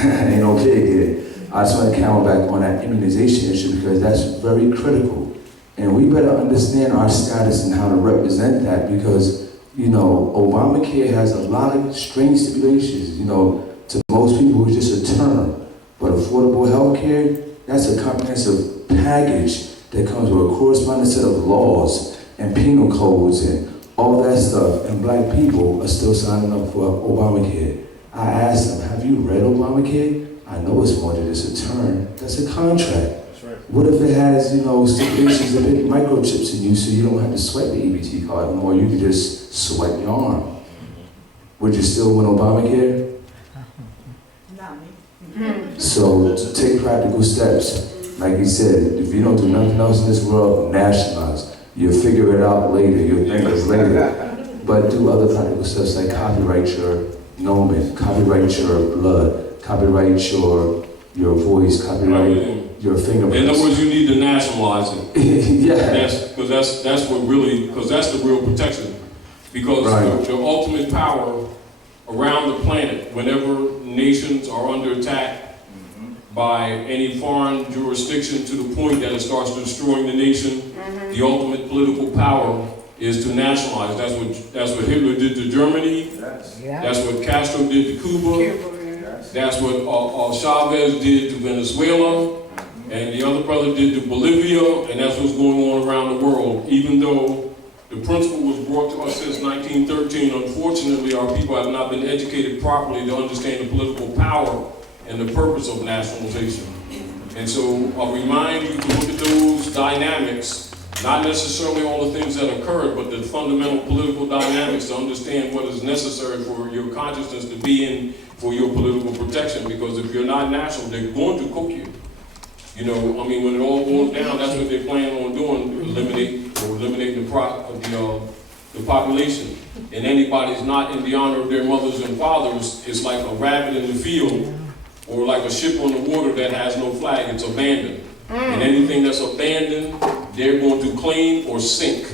ain't no kid here. I just want to Camelback on that immunization issue because that's very critical. And we better understand our status and how to represent that because, Obamacare has a lot of strange stipulations. To most people it's just a term. But affordable health care, that's a comprehensive package that comes with a corresponding set of laws and penal codes and all that stuff. And black people are still signing up for Obamacare. I asked them, have you read Obamacare? I know it's more than just a term. That's a contract. That's right. What if it has, stipulations of big microchips in you so you don't have to swipe the EBT card anymore, you can just swipe your arm? Would you still want Obamacare? Not me. So to take practical steps, like he said, if you don't do nothing else in this world, nationalize. You'll figure it out later, you'll think it's later. But do other practical steps like copyright your nomen, copyright your blood, copyright your voice, copyright your fingerprints. In other words, you need to nationalize it. Yeah. Because that's what really, because that's the real protection. Because right. the ultimate power around the planet, whenever nations are under attack by any foreign jurisdiction to the point that it starts destroying the nation, the ultimate political power is to nationalize. That's what Hitler did to Germany. That's what Castro did to Cuba. That's what Chavez did to Venezuela. And the other brother did to Bolivia. And that's what's going on around the world. Even though the principle was brought to us since 1913, unfortunately our people have not been educated properly to understand the political power and the purpose of nationalization. And so I'll remind you to look at those dynamics, not necessarily all the things that occurred, but the fundamental political dynamics to understand what is necessary for your consciousness to be in for your political protection. Because if you're not national, they're going to cook you. When it all boils down, that's what they plan on doing, eliminating the population. And anybody's not in the honor of their mothers and fathers is like a rabbit in the field, or like a ship on the water that has no flag. It's abandoned. And anything that's abandoned, they're going to claim or sink.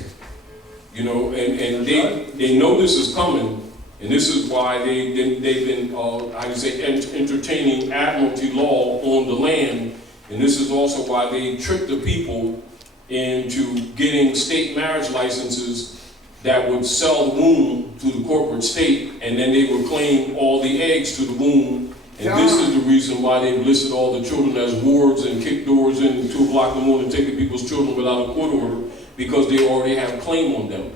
You know, and they know this is coming, and this is why they've been, I would say, entertaining admiralty law on the land, and this is also why they trick the people into getting state marriage licenses that would sell the womb to the corporate state, and then they would claim all the eggs to the womb. And this is the reason why they've listed all the children as wards and kick doors in at 2 o'clock in the morning, taking people's children without a court order, because they already have a claim on them.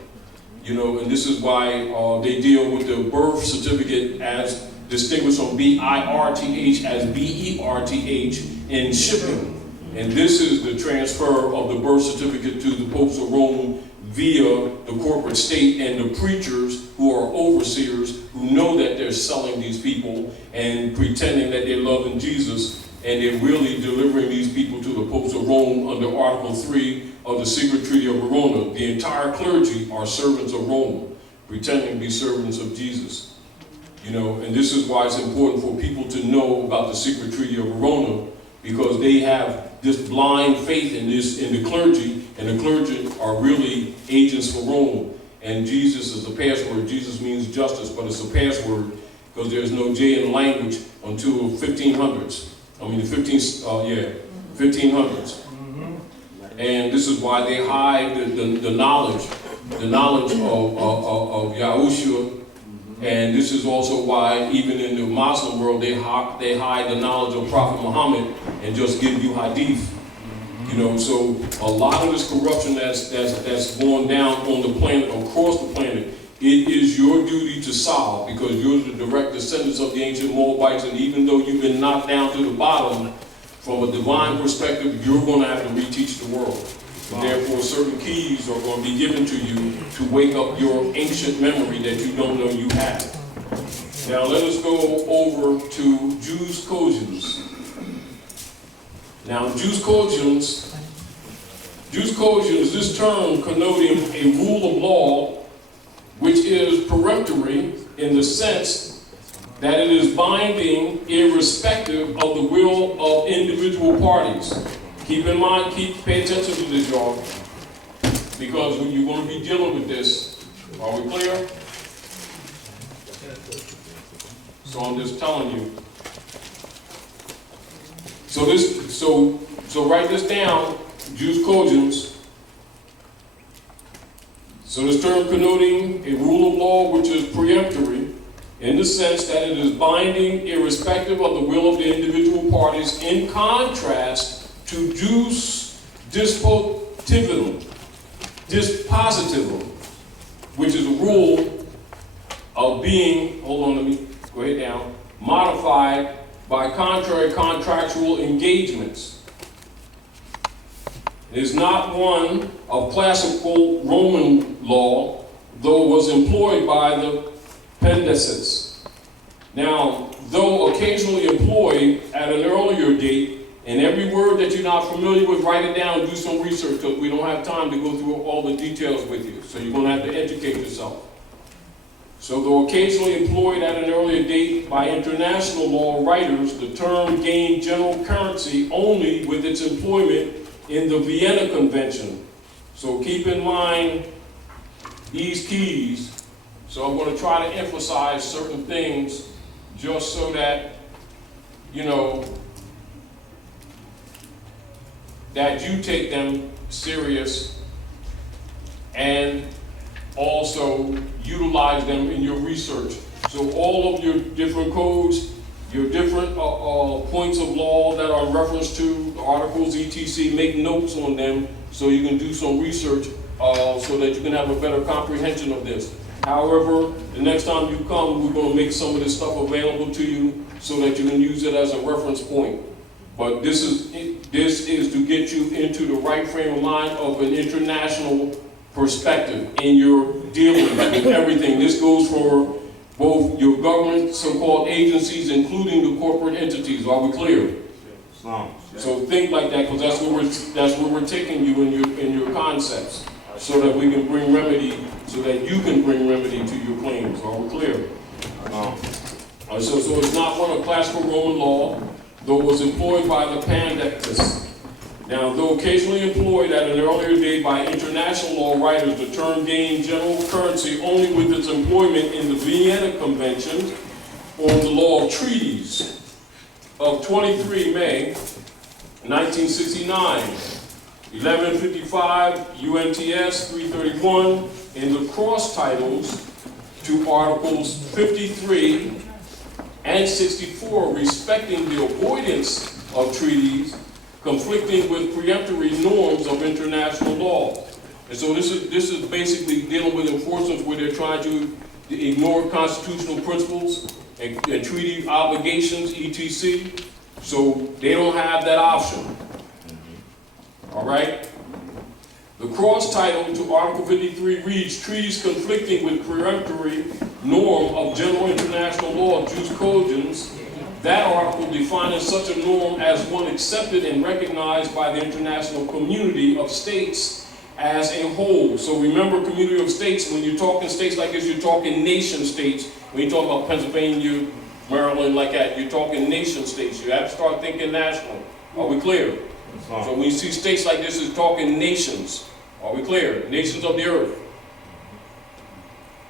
You know, and this is why they deal with the birth certificate as distinguished from B-I-R-T-H as B-E-R-T-H in shipping. And this is the transfer of the birth certificate to the popes of Rome via the corporate state and the preachers who are overseers who know that they're selling these people and pretending that they're loving Jesus, and they're really delivering these people to the popes of Rome under Article 3 of the Secret Treaty of Verona. The entire clergy are servants of Rome, pretending to be servants of Jesus. You know, and this is why it's important for people to know about the Secret Treaty of Verona, because they have this blind faith in the clergy, and the clergy are really agents for Rome. And Jesus is the password. Jesus means justice, but it's a password because there's no J in the language until 1500s. I mean, the 1500s. And this is why they hide the knowledge of Yahushua. And this is also why, even in the Muslim world, they hide the knowledge of Prophet Muhammad and just give you hadith. You know, so a lot of this corruption that's going down on the planet, across the planet, it is your duty to solve, because you're the direct descendants of the ancient Moabites, and even though you've been knocked down to the bottom, from a divine perspective, you're going to have to reteach the world. And therefore, certain keys are going to be given to you to wake up your ancient memory that you don't know you have. Now let us go over to Jus Cogens. Now, Jus Cogens, this term connoting a rule of law which is peremptory in the sense that it is binding irrespective of the will of individual parties. Keep in mind, pay attention to this, y'all, because when you're going to be dealing with this, are we clear? So I'm just telling you. So write this down, Jus Cogens. So this term connoting a rule of law which is peremptory in the sense that it is binding irrespective of the will of the individual parties, in contrast to jus dispositivum, which is a rule of being, hold on, let me go ahead down, modified by contrary contractual engagements. It is not one of classical Roman law, though it was employed by the Pendeces. Now, though occasionally employed at an earlier date, and every word that you're not familiar with, write it down and do some research, because we don't have time to go through all the details with you. So you're going to have to educate yourself. So though occasionally employed at an earlier date by international law writers, the term gained general currency only with its employment in the Vienna Convention. So keep in mind these keys. So I'm going to try to emphasize certain things just so that, you know, that you take them serious and also utilize them in your research. So all of your different codes, your different points of law that are in reference to the articles, etc., make notes on them so you can do some research so that you can have a better comprehension of this. However, the next time you come, we're going to make some of this stuff available to you so that you can use it as a reference point. But this is to get you into the right frame of mind of an international perspective in your dealing with everything. This goes for both your government, so-called agencies, including the corporate entities. Are we clear? So think like that, because that's where we're taking you in your concepts, so that we can bring remedy, so that you can bring remedy to your claims. Are we clear? So it's not one of classical Roman law, though it was employed by the Pendeces. Now, though occasionally employed at an earlier date by international law writers, the term gained general currency only with its employment in the Vienna Convention on the law of treaties of 23 May 1969, 1155 UNTS 331, in the cross titles to Articles 53 and 64 respecting the avoidance of treaties conflicting with peremptory norms of international law. And so this is basically dealing with enforcement where they're trying to ignore constitutional principles and treaty obligations, etc. So they don't have that option. All right? The cross title to Article 53 reads, treaties conflicting with peremptory norm of general international law, Jus Cogens. That article defining such a norm as one accepted and recognized by the international community of states as a whole. So remember, community of states, when you're talking states like this, you're talking nation states. When you talk about Pennsylvania, Maryland, like that, you're talking nation states. You have to start thinking national. Are we clear? So when you see states like this, it's talking nations. Are we clear? Nations of the earth.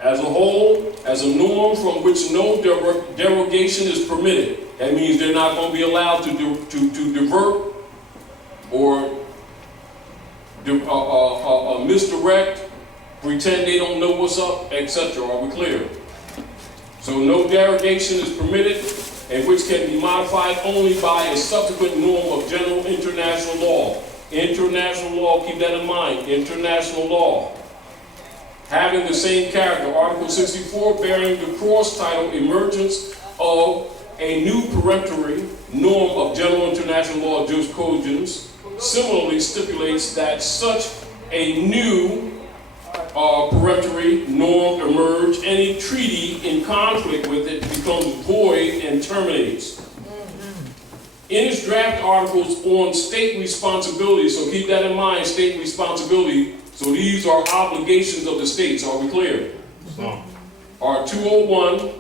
As a whole, as a norm from which no derogation is permitted. That means they're not going to be allowed to divert or misdirect, pretend they don't know what's up, etc. Are we clear? So no derogation is permitted, and which can be modified only by a subsequent norm of general international law. International law, keep that in mind, international law. Having the same character, Article 64 bearing the cross title emergence of a new peremptory norm of general international law, Jus Cogens, similarly stipulates that such a new peremptory norm emerge, any treaty in conflict with it becomes void and terminates. In its draft articles on state responsibility, so keep that in mind, state responsibility. So these are obligations of the states, are we clear? Are 201,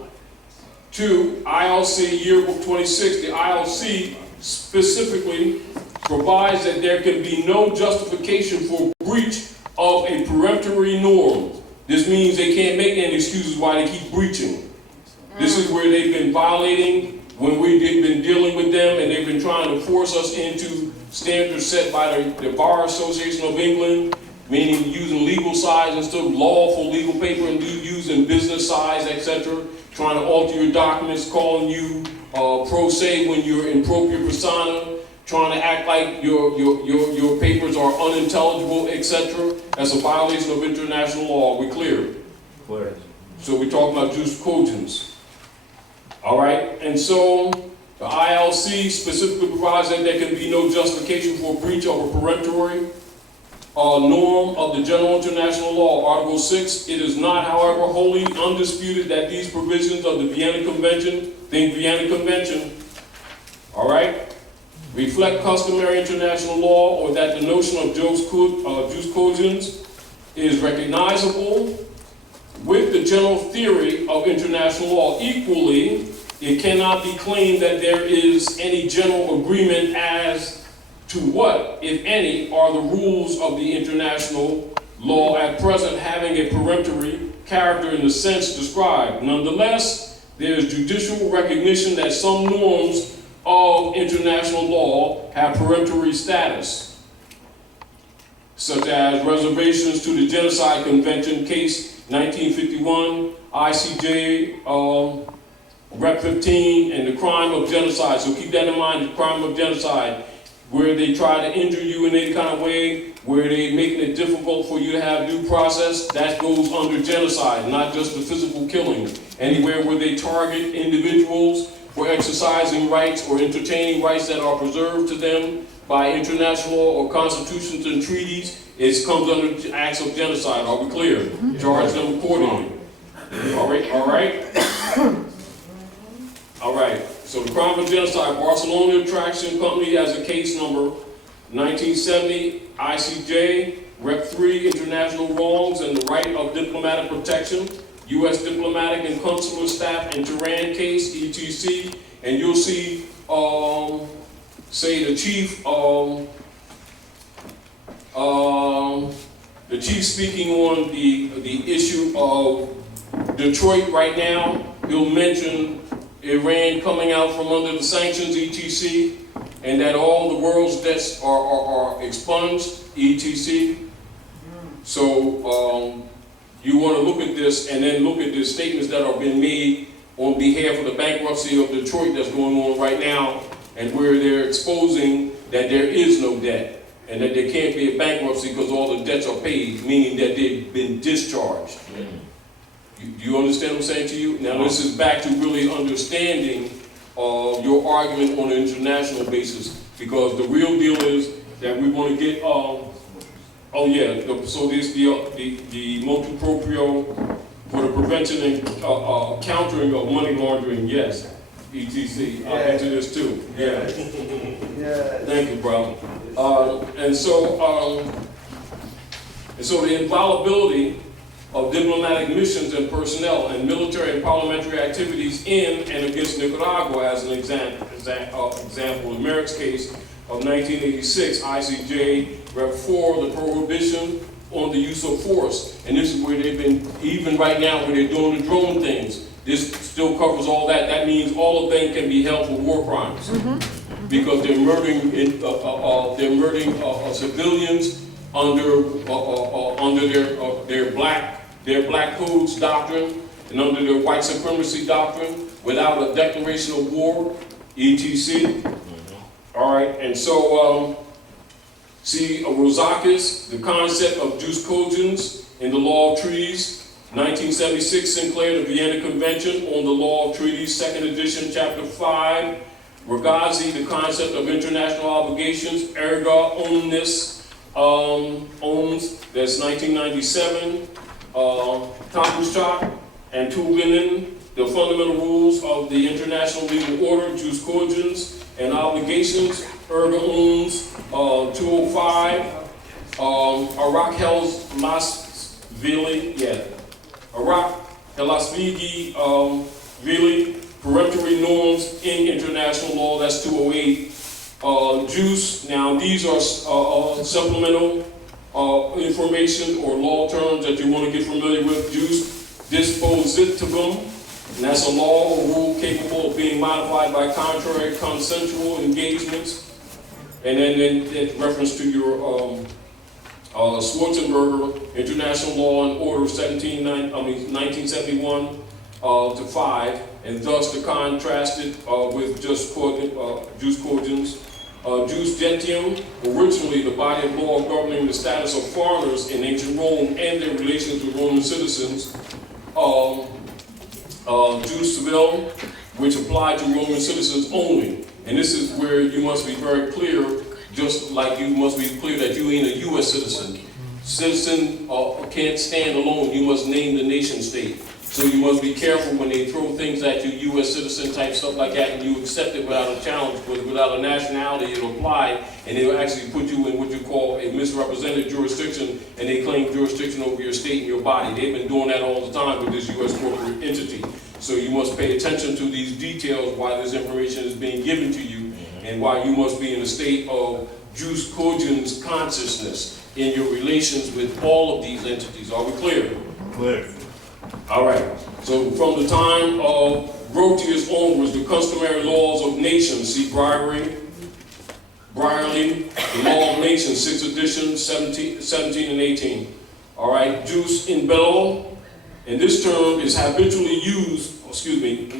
2 ILC Yearbook 26. The ILC specifically provides that there can be no justification for breach of a peremptory norm. This means they can't make any excuses why they keep breaching. This is where they've been violating when we've been dealing with them, and they've been trying to force us into standards set by the Bar Association of England, meaning using legal size instead of lawful legal paper, and using business size, etc. Trying to alter your documents, calling you pro se when you're in propria persona, trying to act like your papers are unintelligible, etc. That's a violation of international law. Are we clear? Clear. So we're talking about Jus Cogens. All right, and so the ILC specifically provides that there can be no justification for breach of a peremptory norm of the general international law. Article 6, it is not, however, wholly undisputed that these provisions of the Vienna Convention, think Vienna Convention, all right, reflect customary international law, or that the notion of Jus Cogens is recognizable with the general theory of international law. Equally, it cannot be claimed that there is any general agreement as to what, if any, are the rules of the international law at present having a peremptory character in the sense described. Nonetheless, there is judicial recognition that some norms of international law have peremptory status, such as reservations to the Genocide Convention, case 1951, ICJ, Rep 15, and the crime of genocide. So keep that in mind, the crime of genocide, where they try to injure you in any kind of way, where they're making it difficult for you to have due process, that goes under genocide, not just the physical killing. Anywhere where they target individuals for exercising rights or entertaining rights that are preserved to them by international law or constitutions and treaties, it comes under acts of genocide. Are we clear? Charge them accordingly. All right, all right? All right, so the crime of genocide, Barcelona Attraction Company has a case number 1970, ICJ, Rep 3, International Wrongs and the Right of Diplomatic Protection, U.S. Diplomatic and Consular Staff in Tehran case, ETC, and you'll see, say the chief The chief speaking on the issue of Detroit right now. He'll mention Iran coming out from under the sanctions, etc., and that all the world's debts are expunged, etc. So you want to look at this and then look at the statements that are being made on behalf of the bankruptcy of Detroit that's going on right now, and where they're exposing that there is no debt and that there can't be a bankruptcy because all the debts are paid, meaning that they've been discharged. You understand what I'm saying to you? Now this is back to really understanding your argument on an international basis, because the real deal is that we want to get, so there's the motu proprio for the prevention and countering of money laundering, yes, etc. I'll get to this too. Yeah. Thank you, brother. And so the infallibility of diplomatic missions and personnel and military and parliamentary activities in and against Nicaragua, as an example, the Merrick's case of 1986, ICJ Rep 4, the prohibition on the use of force. And this is where they've been, even right now, where they're doing the drone things. This still covers all that. That means all of them can be held for war crimes, because they're murdering civilians under their black codes doctrine and under their white supremacy doctrine without a declaration of war, etc. All right, and so see Rosakis, the concept of Jus Cogens in the law of treaties. 1976, Sinclair, the Vienna Convention on the Law of Treaties, 2nd edition, chapter 5. Ragazzi, the concept of international obligations, erga omnes, owns, that's 1997. Takushak and Tuginen, the fundamental rules of the international legal order, Jus Cogens, and obligations, erga omnes, 205. Arak Helasvigi, really, peremptory norms in international law, that's 208. Jus, now these are supplemental information or law terms that you want to get familiar with. Jus dispositivum, and that's a law or rule capable of being modified by contrary consensual engagements. And then in reference to your Schwarzenberger International Law and Order 1971 to 5, and thus to contrast it with Jus Cogens. Jus Gentium, originally the body of law governing the status of foreigners in ancient Rome and their relations with Roman citizens. Jus Civile, which applied to Roman citizens only. And this is where you must be very clear, just like you must be clear that you ain't a U.S. citizen. Citizen can't stand alone. You must name the nation state. So you must be careful when they throw things at you, U.S. citizen type stuff like that, and you accept it without a challenge, without a nationality, it'll apply, and they'll actually put you in what you call a misrepresented jurisdiction, and they claim jurisdiction over your state and your body. They've been doing that all the time with this U.S. corporate entity. So you must pay attention to these details while this information is being given to you, and why you must be in a state of Jus Cogens consciousness in your relations with all of these entities. Are we clear? Clear. All right. So from the time of Grotius onwards, the customary laws of nations, see Brierly, the Law of Nations, 6th edition, 17 and 18. All right. Jus in bello, and this term is habitually used, let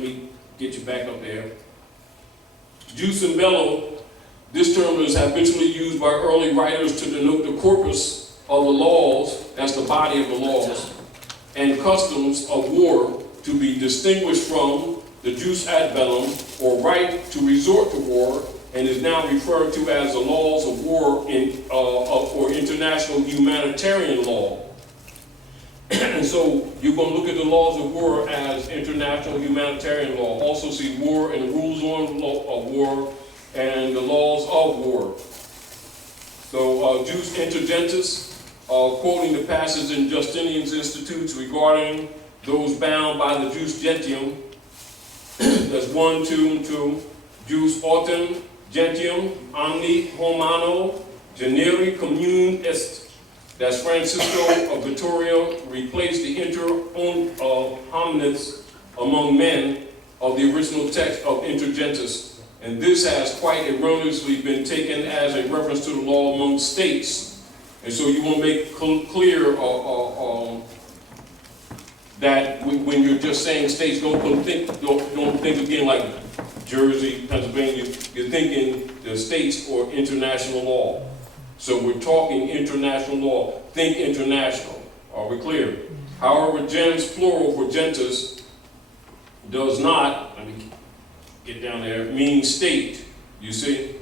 me get you back up there. Jus in bello, this term is habitually used by early writers to denote the corpus of the laws, that's the body of the laws, and customs of war, to be distinguished from the jus ad bellum, or right to resort to war, and is now referred to as the laws of war or international humanitarian law. And so you're going to look at the laws of war as international humanitarian law. Also see war and the rules on war and the laws of war. So Jus inter gentes, quoting the passage in Justinian's Institutes regarding those bound by the Jus Gentium. That's 1, 2, and 2. Jus autem gentium omni homano Generi commune est, that's Francisco of Vitoria replaced the inter homines among men of the original text of intergentis. And this has quite erroneously been taken as a reference to the law among states. And so you want to make clear that when you're just saying states, don't think again like Jersey, Pennsylvania. You're thinking the states or international law. So we're talking international law. Think international. Are we clear? However, gens, plural for gentis, does not, let me get down there, mean state. You see?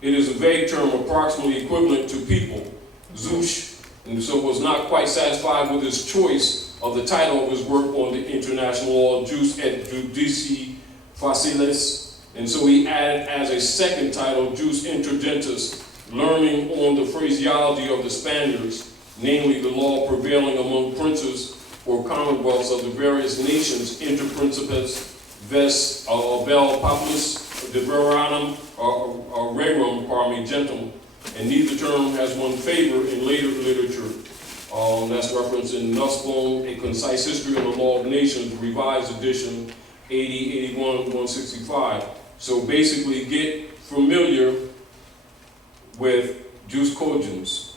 It is a vague term approximately equivalent to people, Zush, and so was not quite satisfied with his choice of the title of his work on the international law, Jus et Judici Facilis, and so he added as a second title, Jus Intergentis, learning on the phraseology of the Spaniards, namely the law prevailing among princes or commonwealths of the various nations, inter principes, ves, bel populus, de veranum, rerum, gentum, and neither term has won favor in later literature. That's referenced in Nussbaum, A Concise History of the Law of Nations, revised edition, 80, 81, 165. So basically get familiar with Jus Cogens.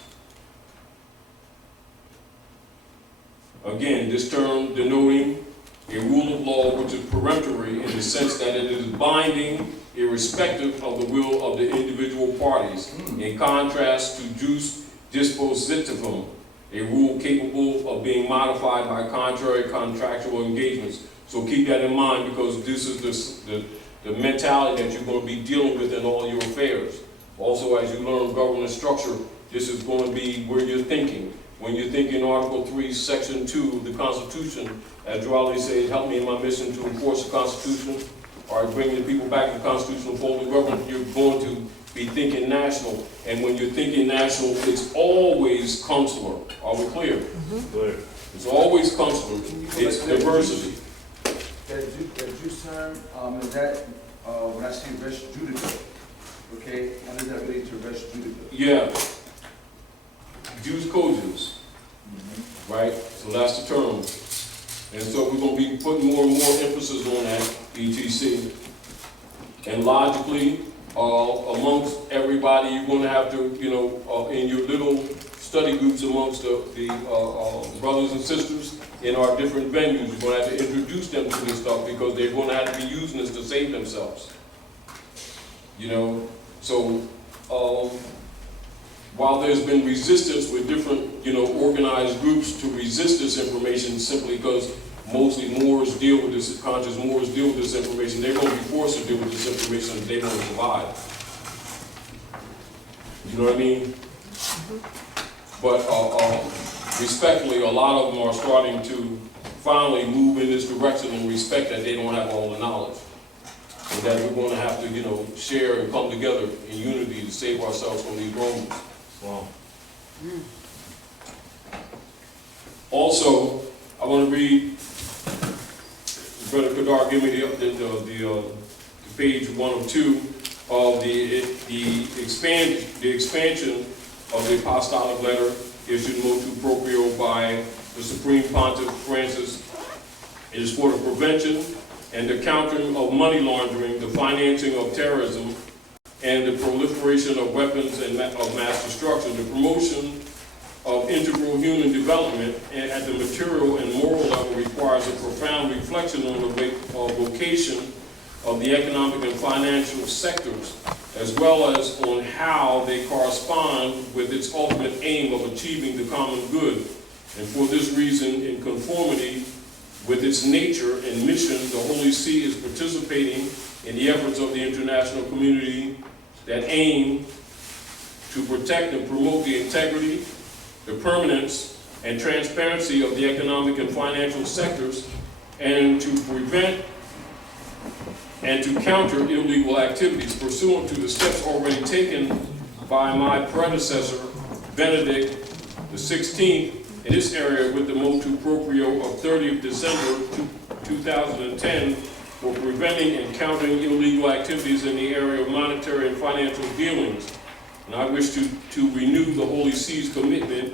Again, this term denoting a rule of law which is peremptory in the sense that it is binding irrespective of the will of the individual parties, in contrast to Jus Dispositivum, a rule capable of being modified by contrary contractual engagements. So keep that in mind, because this is the mentality that you're going to be dealing with in all your affairs. Also, as you learn governance structure, this is going to be where you're thinking. When you're thinking Article 3, Section 2 of the Constitution, as Raleigh said, help me in my mission to enforce the Constitution, or bringing the people back to the constitutional fold of government, you're going to be thinking national. And when you're thinking national, it's always consular. Are we clear? Clear. It's always consular. It's diversity. That Jus term, is that when I say res judica, okay, how does that relate to res judica? Yeah. Jus Cogens, right? So that's the term. And so we're going to be putting more and more emphasis on that, etc. And logically, amongst everybody, you're going to have to, in your little study groups amongst the brothers and sisters in our different venues, you're going to have to introduce them to this stuff because they're going to have to be using this to save themselves. So while there's been resistance with different, organized groups to resist this information simply because mostly Moors deal with this, conscious Moors deal with this information, they're going to be forced to deal with this information if they want to survive. You know what I mean? But respectfully, a lot of them are starting to finally move in this direction and respect that they don't have all the knowledge. And that we're going to have to, share and come together in unity to save ourselves from these Romans. Wow. Also, I want to read, Brother Kedar, give me the page 102 of the expansion of the apostolic letter issued motu proprio by the Supreme Pontiff Francis. It is for the prevention and the countering of money laundering, the financing of terrorism, and the proliferation of weapons and of mass destruction, the promotion of integral human development at the material and moral level requires a profound reflection on the vocation of the economic and financial sectors, as well as on how they correspond with its ultimate aim of achieving the common good. And for this reason, in conformity with its nature and mission, the Holy See is participating in the efforts of the international community that aim to protect and promote the integrity, the permanence, and transparency of the economic and financial sectors, and to prevent and to counter illegal activities pursuant to the steps already taken by my predecessor, Benedict XVI, in this area with the motu proprio of 30th December 2010 for preventing and countering illegal activities in the area of monetary and financial dealings, and I wish to renew the Holy See's commitment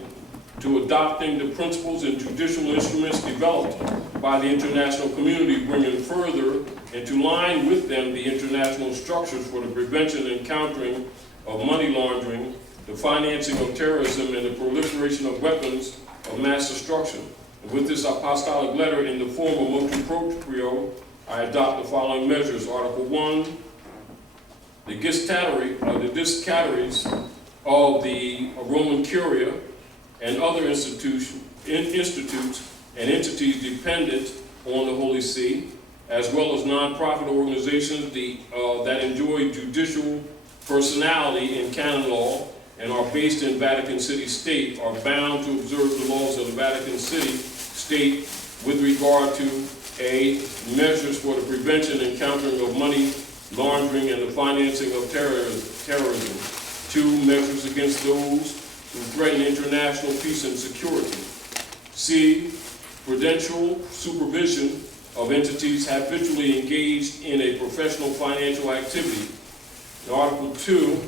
to adopting the principles and judicial instruments developed by the international community, bringing further into line with them the international structures for the prevention and countering of money laundering, the financing of terrorism, and the proliferation of weapons of mass destruction. And with this apostolic letter in the form of Motu proprio, I adopt the following measures. Article 1, the discharges of the Roman Curia and other institutes and entities dependent on the Holy See, as well as non-profit organizations that enjoy judicial personality in canon law and are based in Vatican City State, are bound to observe the laws of the Vatican City State with regard to A, measures for the prevention and countering of money laundering and the financing of terrorism. 2, measures against those who threaten international peace and security. C, prudential supervision of entities habitually engaged in a professional financial activity. In Article 2,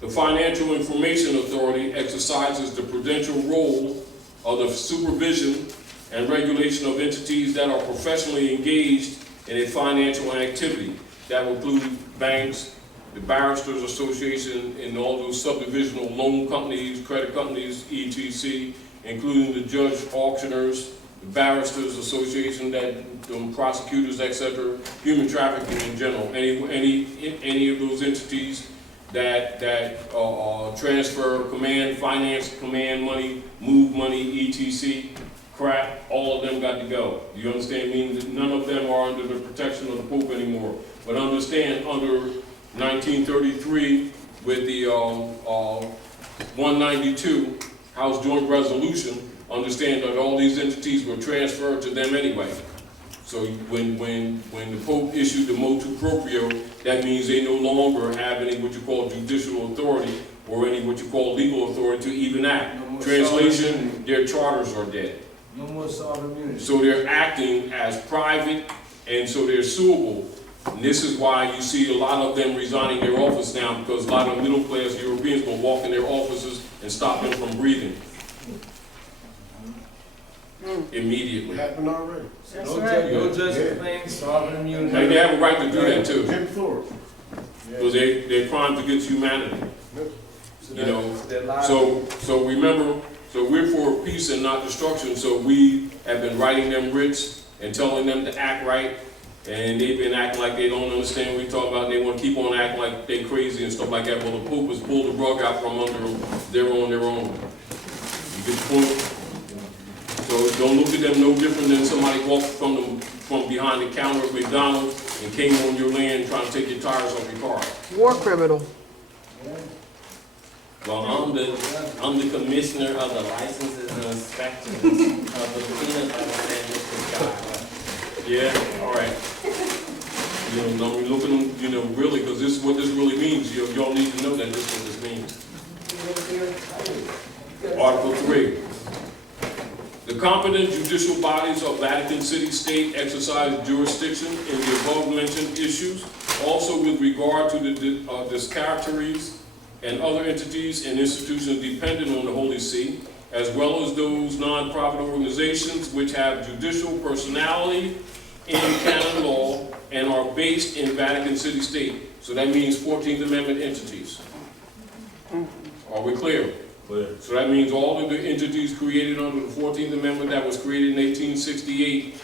the Financial Information Authority exercises the prudential role of the supervision and regulation of entities that are professionally engaged in a financial activity. That will include banks, the Barristers Association, and all those subdivisional loan companies, credit companies, etc., including the judge auctioners, the Barristers Association, that prosecutors, etc., human trafficking in general, any of those entities that transfer, finance, command money, move money, etc., crap, all of them got to go. You understand? Means that none of them are under the protection of the Pope anymore. But understand, under 1933, with the 192 House Joint Resolution, understand that all these entities were transferred to them anyway. So when the Pope issued the Motu proprio, that means they no longer have any what you call judicial authority or any what you call legal authority to even act. No Translation, their charters are dead. No more sovereign immunity. So they're acting as private, and so they're suable. And this is why you see a lot of them resigning their office now, because a lot of middle-class Europeans will walk in their offices and stop them from breathing. Immediately. Happened already. That's No right. judge claims sovereign immunity. They have a right to do that too, Jim Thorpe. because they're crimes against humanity. So You know, they're liable. So remember, so we're for peace and not destruction, so we have been writing them writs and telling them to act right, and they've been acting like they don't understand what we talk about. They want to keep on acting like they're crazy and stuff like that. Well, the Pope has pulled the rug out from under them. They're on their own. You get the point? So don't look at them no different than somebody walked from behind the counter at McDonald's and came on your land trying to take your tires off your car. War criminal. Well, I'm the commissioner of the licenses and inspectors of the peanut butter sandwich guy. Yeah, all right. You know, I mean, look at them, you know, really, because this is what this really means. Y'all need to know that this is what this means. Article 3. The competent judicial bodies of Vatican City State exercise jurisdiction in the above-mentioned issues, also with regard to the discharges and other entities and institutions dependent on the Holy See, as well as those non-profit organizations which have judicial personality in canon law and are based in Vatican City State. So that means 14th Amendment entities. Are we clear? Clear. So that means all of the entities created under the 14th Amendment that was created in 1868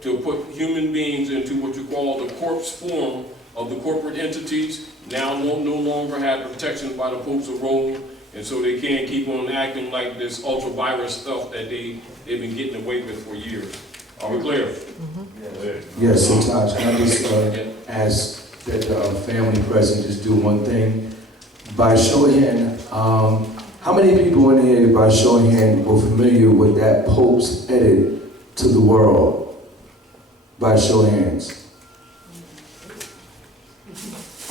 to put human beings into what you call the corpse form of the corporate entities now no longer have protection by the popes of Rome, and so they can't keep on acting like this ultra-virus stuff that they've been getting away with for years. Are we clear? Yes, so Taj, can I just ask that the family present just do one thing? By show of hand, how many people in here, by show of hand, were familiar with that Pope's edit to the world? By show of hands.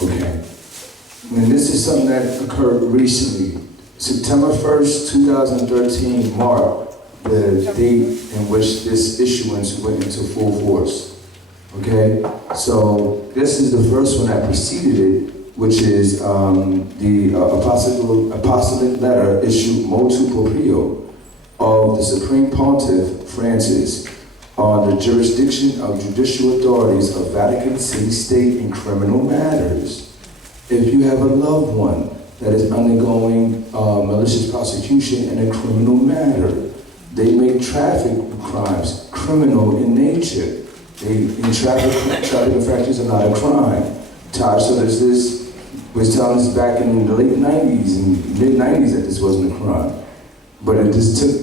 Okay. And this is something that occurred recently. September 1st, 2013 marked the date in which this issuance went into full force. Okay, so this is the first one that preceded it, which is the apostolic letter issued Motu proprio of the Supreme Pontiff Francis on the jurisdiction of judicial authorities of Vatican City State in criminal matters. If you have a loved one that is undergoing malicious prosecution in a criminal matter, they make traffic crimes criminal in nature. Traffic infractions are not a crime. Taj was telling us back in the late 90s and mid 90s that this wasn't a crime. But it just took,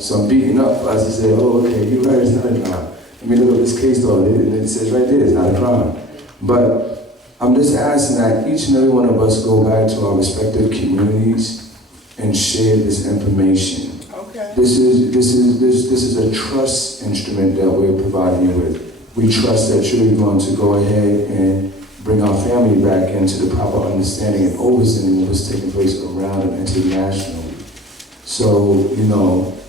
some beating up for us to say, oh, okay, you're right, it's not a crime. Let me look at this case though, and it says right there, it's not a crime. But I'm just asking that each and every one of us go back to our respective communities and share this information. Okay. This is a trust instrument that we're providing you with. We trust that you're going to go ahead and bring our family back into the proper understanding and understanding of what's taking place around and internationally. So,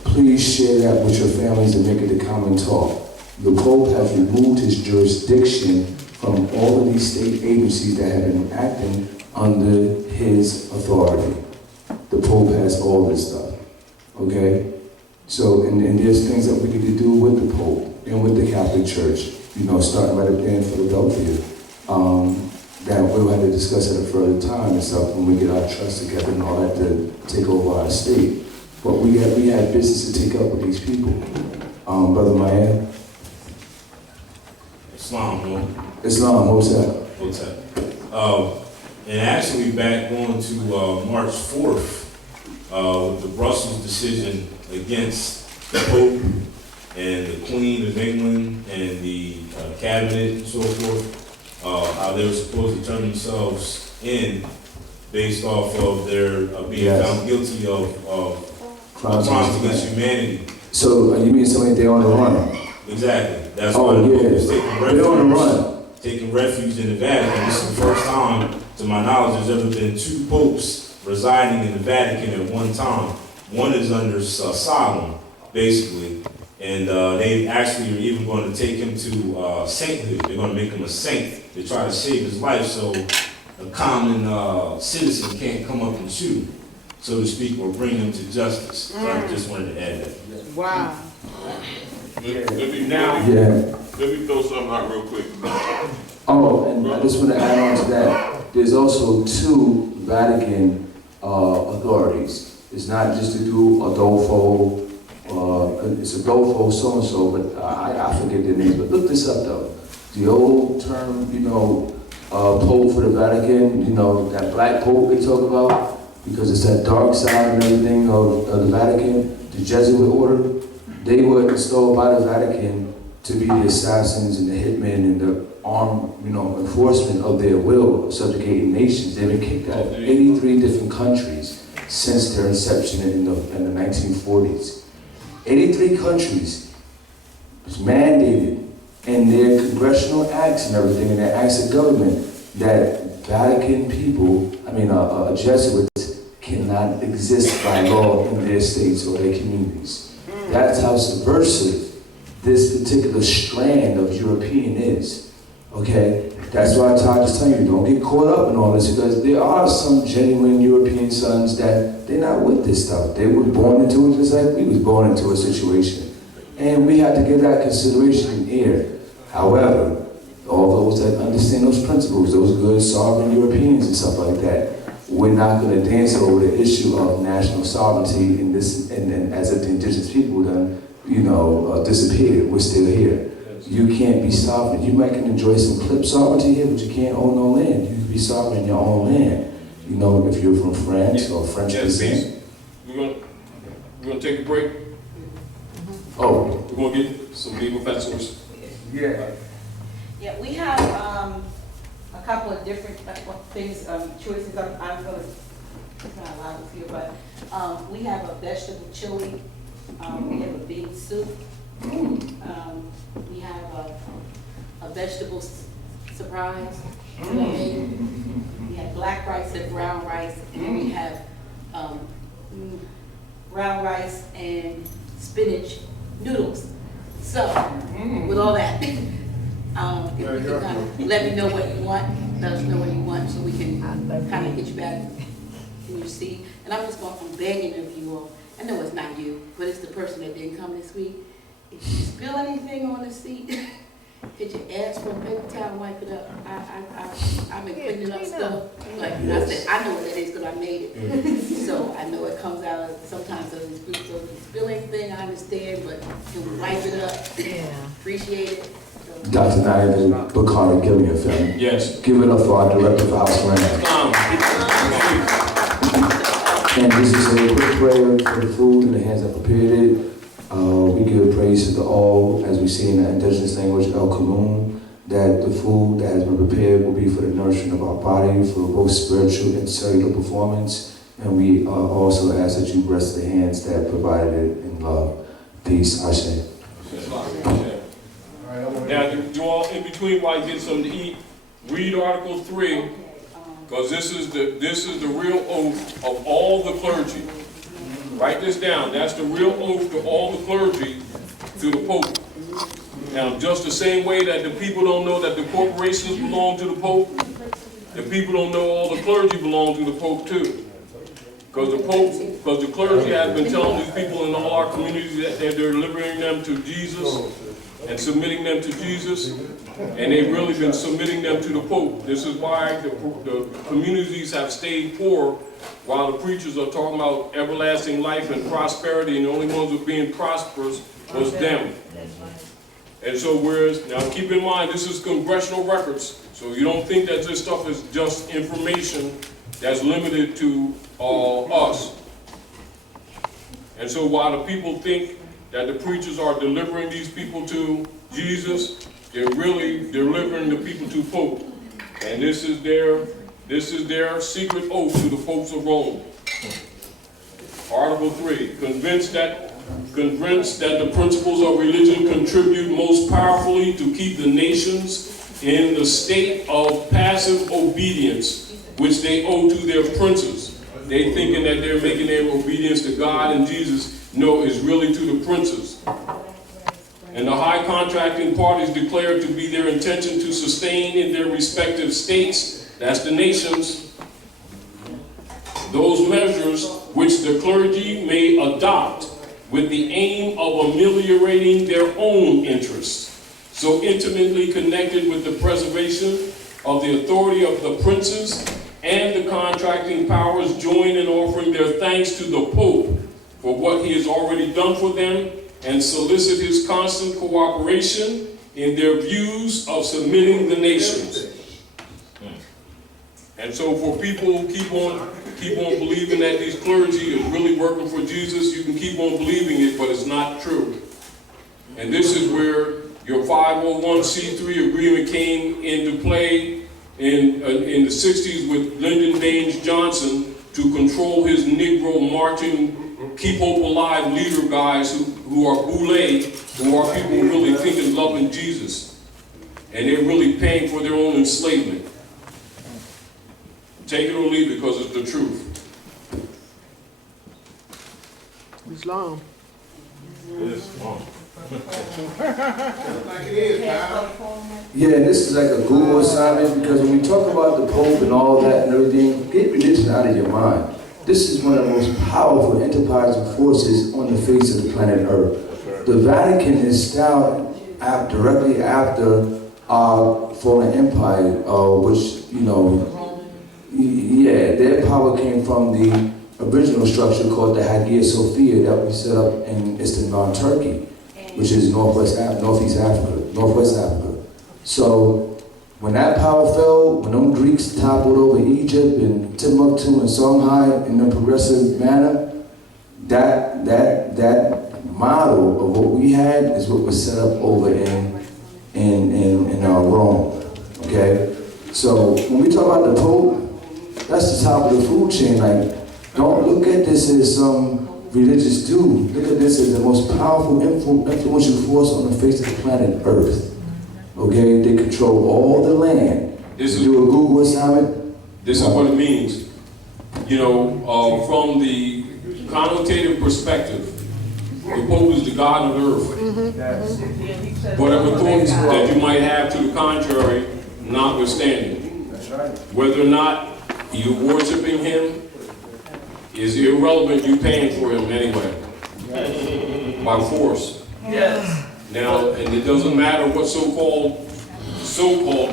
please share that with your families and make it a common talk. The Pope has removed his jurisdiction from all of these state agencies that have been acting under his authority. The Pope has all this stuff, okay? So, and there's things that we get to do with the Pope and with the Catholic Church, starting right up there in Philadelphia, that we'll have to discuss at a further time and stuff when we get our trust together and all that to take over our state. But we had business to take up with these people. Brother Maya? Islam, bro. Islam, what's that? And actually back on to March 4th, with the Brussels decision against the Pope and the Queen of England and the cabinet and so forth, how they were supposed to turn themselves in based off of their being found guilty of crimes against humanity. So you mean somebody they're on the run? Exactly. That's why the yeah. Pope is taking refuge. They're on the run. Taking refuge in the Vatican. This is the first time, to my knowledge, there's ever been 2 popes residing in the Vatican at one time. One is under asylum, basically, and they actually are even going to take him to sainthood. They're going to make him a saint. They try to save his life so a common citizen can't come up and shoot him, so to speak, or bring him to justice. So I just wanted to add that. Wow. Let me throw something out real quick. Oh, and I just want to add on to that. There's also 2 Vatican authorities. It's not just to do Adolfo, it's Adolfo so-and-so, but I forget their names. But look this up though. The old term, Pope for the Vatican, that black Pope they talk about, because it's that dark side and everything of the Vatican, the Jesuit order. They were installed by the Vatican to be the assassins and the hitmen and the armed, enforcement of their will of subjugating nations. They've been kicked out of 83 different countries since their inception in the 1940s. 83 countries was mandated in their congressional acts and everything, and their acts of government, that Vatican people, Jesuits, cannot exist by law in their states or their communities. That's how subversive this particular strand of European is, okay? That's why Taj is telling you, don't get caught up in all this, because there are some genuine European sons that they're not with this stuff. They were born into it just like we was born into a situation. And we have to give that consideration in air. However, all those that understand those principles, those good sovereign Europeans and stuff like that, we're not going to dance over the issue of national sovereignty in this, and as if the indigenous people done, disappeared. We're still here. You can't be sovereign. You might can enjoy some clip sovereignty here, but you can't own no land. You can be sovereign in your own land. If you're from France or French descent. We're gonna take a break. Oh. We're gonna get some legal factors. Yeah. Yeah, we have a couple of different things, choices. I'm gonna, it's not allowed here, but we have a vegetable chili. We have a bean soup. We have a vegetable surprise. We have black rice and brown rice, and then we have brown rice and spinach noodles. So, with all that, If you can kind of let me know what you want, let us know what you want, so we can kind of get you back in your seat. And I'm begging of you all, I know it's not you, but it's the person that didn't come this week. If you spill anything on the seat, could you ask for a paper towel and wipe it up? I've been cleaning up stuff. Like I said, I know what that is because I made it. So I know it comes out sometimes of these groups. So if you spill anything, I understand, but can we wipe it up? Appreciate it. Dr. Nadia Bakari Gillian family. Yes. Give it up for our director of house grant. And this is a quick prayer for the food in the hands that prepared it. We give praise to the all, as we see in the indigenous language, El Kamoon, that the food that has been prepared will be for the nourishment of our body, for both spiritual and cellular performance. And we also ask that you bless the hands that provided it in love. Peace, Ashe. Now, you all, in between while you get something to eat, read Article 3, because this is the real oath of all the clergy. Write this down. That's the real oath to all the clergy, to the Pope. Now, just the same way that the people don't know that the corporations belong to the Pope, the people don't know all the clergy belong to the Pope too. Because the clergy has been telling these people in all our communities that they're delivering them to Jesus and submitting them to Jesus, and they've really been submitting them to the Pope. This is why the communities have stayed poor while the preachers are talking about everlasting life and prosperity, and the only ones who are being prosperous was them. And so now keep in mind, this is congressional records, so you don't think that this stuff is just information that's limited to us. And so while the people think that the preachers are delivering these people to Jesus, they're really delivering the people to Pope. And this is their secret oath to the popes of Rome. Article 3, convinced that the principles of religion contribute most powerfully to keep the nations in the state of passive obedience, which they owe to their princes. They thinking that they're making their obedience to God and Jesus. No, it's really to the princes. And the high contracting parties declare to be their intention to sustain in their respective states, that's the nations, those measures which the clergy may adopt with the aim of ameliorating their own interests, so intimately connected with the preservation of the authority of the princes, and the contracting powers join in offering their thanks to the Pope for what he has already done for them, and solicit his constant cooperation in their views of submitting the nations. And so for people who keep on believing that these clergy is really working for Jesus, you can keep on believing it, but it's not true. And this is where your 501c3 agreement came into play in the 60s with Lyndon Baines Johnson to control his Negro marching, keep hope alive leader guys who are boule, who are people who really think and love in Jesus. And they're really paying for their own enslavement. Take it or leave it because it's the truth. Islam. Islam. Yeah, and this is like a Google assignment, because when we talk about the Pope and all that and everything, get religion out of your mind. This is one of the most powerful enterprising forces on the face of the planet Earth. The Vatican is styled directly after our fallen empire, which, their power came from the original structure called the Hagia Sophia that we set up in Istanbul, Turkey, which is northwest Africa. So when that power fell, when them Greeks toppled over Egypt and Timbuktu and Songhai in a progressive manner, that model of what we had is what was set up over in Rome. Okay? So when we talk about the Pope, that's the top of the food chain. Like, don't look at this as some religious dude. Look at this as the most powerful, influential force on the face of the planet Earth. Okay? They control all the land. Do a Google assignment. This is what it means. From the connotative perspective, The Pope is the God of the earth. Yes. Whatever thoughts that you might have to the contrary, notwithstanding. That's right. Whether or not you're worshiping him is irrelevant. You're paying for him anyway. By force. Yes. Now, and it doesn't matter what so-called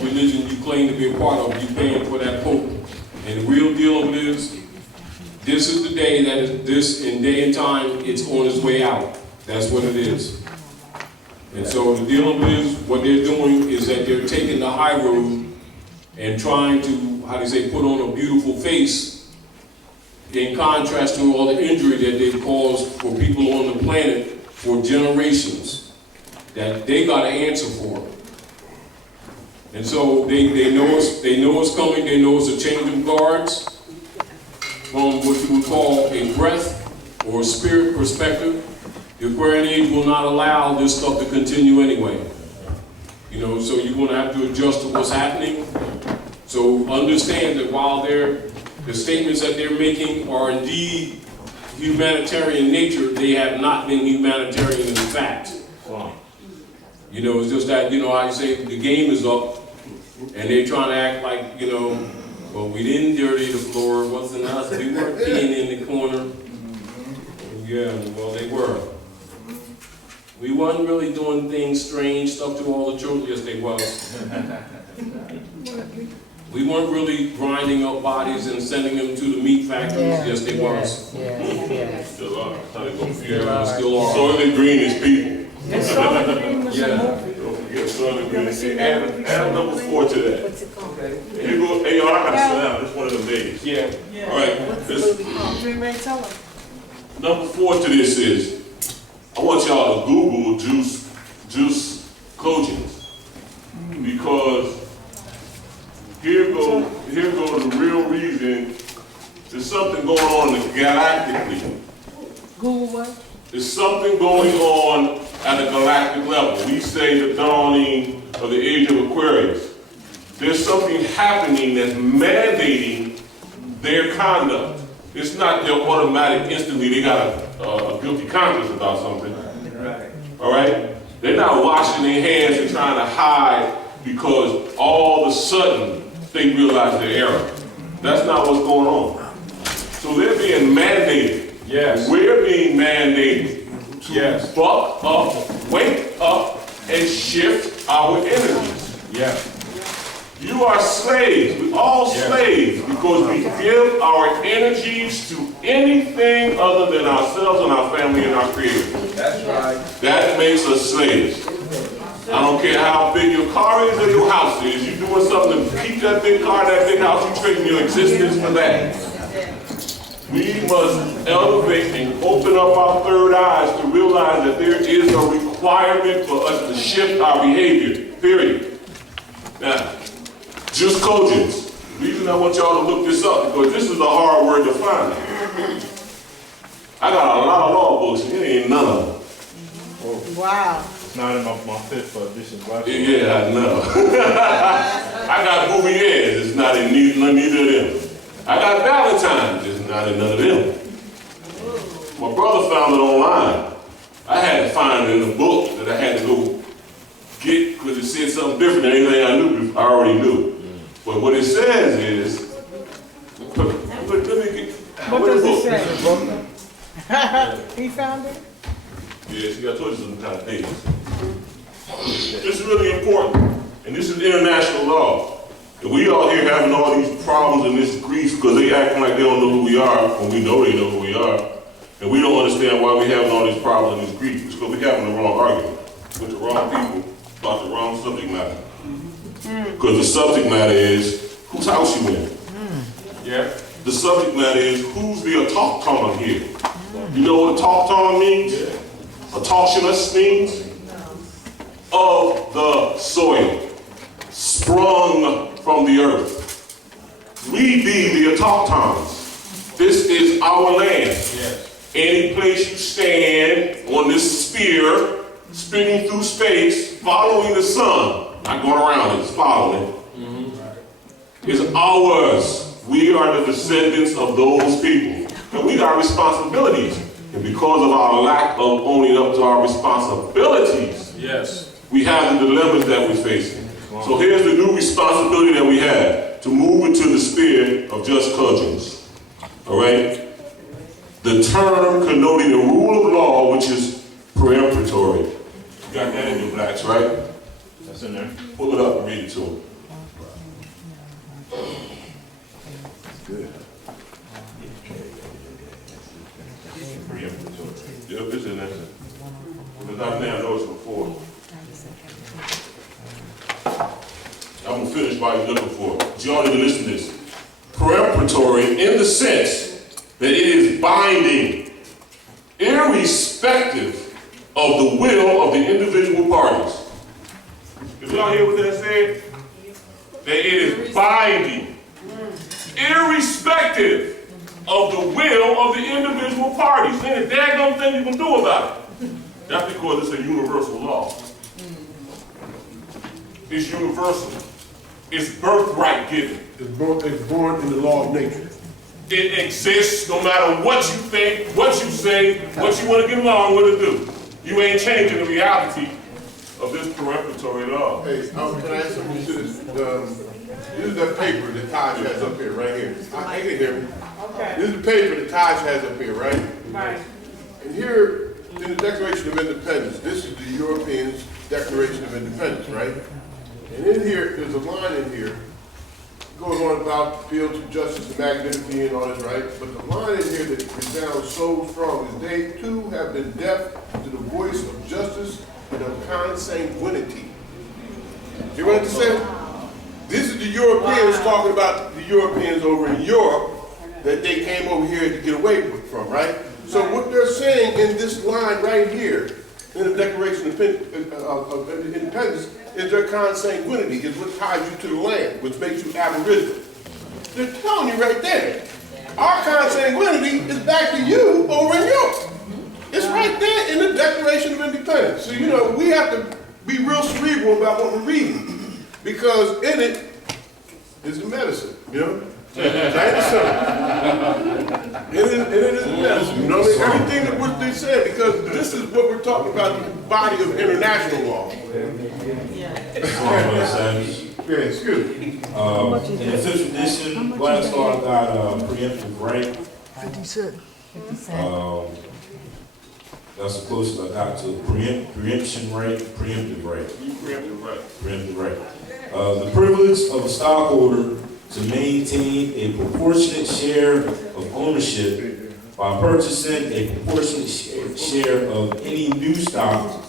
religion you claim to be a part of, you're paying for that Pope. And the real deal of it is, this is the day that is, this in day and time, it's on its way out. That's what it is. And so the deal of it is, what they're doing is that they're taking the high road and trying to, how do you say, put on a beautiful face in contrast to all the injury that they've caused for people on the planet for generations that they got to answer for. And so they know it's coming. They know it's a change of guards from what you would call a breath or a spirit perspective. The Aquarian age will not allow this stuff to continue anyway. You know, so you're going to have to adjust to what's happening. So understand that while the statements that they're making are indeed humanitarian in nature, they have not been humanitarian in fact. You know, it's just that, you know, I say the game is up, and they're trying to act like, you know, well, we didn't dirty the floor, it wasn't us, we weren't peeing in the corner. Yeah, well, they were. We wasn't really doing things strange, stuff to all the children. Yes, they was. We weren't really grinding up bodies and sending them to the meat factories. Yes, they was. Still are. Still are. Soylent Green is people. And Soylent Green was a movie. Don't forget Soylent Green. Never seen that movie? Add number 4 to that. What's it called? Here you go. Hey, y'all, I gotta sit down. It's one of them days. Yeah. Yeah. All right. What's the This, movie called? You ain't ready to tell them? number 4 to this is, I want y'all to Google Jus Cogens, because here go the real reason. There's something going on galactically. Google what? There's something going on at a galactic level. We say the dawning of the age of Aquarius. There's something happening that's mandating their conduct. It's not their automatic, instantly they got a guilty conscience about something. Right. All right? They're not washing their hands and trying to hide because all of a sudden they realize their error. That's not what's going on. So they're being mandated. Yes. We're being mandated to Yes. buck up, wake up, and shift our energies. Yeah. You are slaves. We're all slaves because we give our energies to anything other than ourselves and our family and our Creator. That's right. That makes us slaves. I don't care how big your car is or your house is. You're doing something to keep that big car, that big house. You're trading your existence for that. We must elevate and open up our third eyes to realize that there is a requirement for us to shift our behavior, period. Now, Jus Cogens. The reason I want y'all to look this up, because this is a hard word to find. I got a lot of law books, and it ain't none of them. Wow. It's not in my 5th edition. Yeah, I know. I got Bouvier's, it's not in neither of them. I got Valentine's, it's not in none of them. My brother found it online. I had to find it in a book that I had to go get because it said something different than anything I knew. I already knew. But what it says is, let me get. What does it say? say? He found it? Yeah, see, I told you some kind of things. This is really important, and this is international law. And we all here having all these problems and this grief because they acting like they don't know who we are when we know they know who we are. And we don't understand why we having all these problems and this grief. It's because we're having the wrong argument with the wrong people about the wrong subject matter. Because the subject matter is whose house you in. Yeah. The subject matter is who's the autochthon here. You know what autochthon means? Autochthonous means of the soil, sprung from the earth. We be the autochtons. This is our land. Yes. Any place you stand on this sphere, spinning through space, following the sun, not going around it, just following it, is ours. We are the descendants of those people. And we got responsibilities. And because of our lack of owning up to our responsibilities, Yes. we have the dilemmas that we're facing. So here's the new responsibility that we have, to move into the sphere of Jus Cogens. All right? The term connoting the rule of law, which is peremptory. You got that in your blacks, right? That's in there. Pull it up and read it to them. Good. Yep, it's in there. Because I've now noticed before. I'm gonna finish while you're looking for it. But you all need to listen to this. Peremptory in the sense that it is binding, irrespective of the will of the individual parties. Did y'all hear what that said? That it is binding, irrespective of the will of the individual parties. Ain't a daggone thing you can do about it. That's because it's a universal law. It's universal. It's birthright given. It's born in the law of nature. It exists no matter what you think, what you say, what you want to get along with or do. You ain't changing the reality of this peremptory law. Hey, can I ask something to this? This is the paper that Taj has up here, right here. I can hear me. Okay. This is the paper that Taj has up here, right? Right. And here, in the Declaration of Independence, this is the Europeans' Declaration of Independence, right? And in here, there's a line in here, it goes on about the fields of justice and magnanimity and all this, right? But the line in here that resounds so strong is they too have been deaf to the voice of justice and of consanguinity. You know what I'm saying? This is the Europeans talking about the Europeans over in Europe that they came over here to get away from, right? So what they're saying in this line right here, in the Declaration of Independence, is their consanguinity, is what ties you to the land, which makes you aboriginal. They're telling you right there, our consanguinity is back to you over in Europe. It's right there in the Declaration of Independence. So, you know, we have to be real cerebral about what we're reading, because in it is the medicine, you know? It is medicine, you know? Everything that what they said, because this is what we're talking about, the body of international law. Yeah, excuse me. in the fifth edition, Black Star got preemptive right. 50 cents. That's the closest I got to preemption right, preemptive right. Preemptive right. Preemptive right. The privilege of a stockholder to maintain a proportionate share of ownership by purchasing a proportionate share of any new stock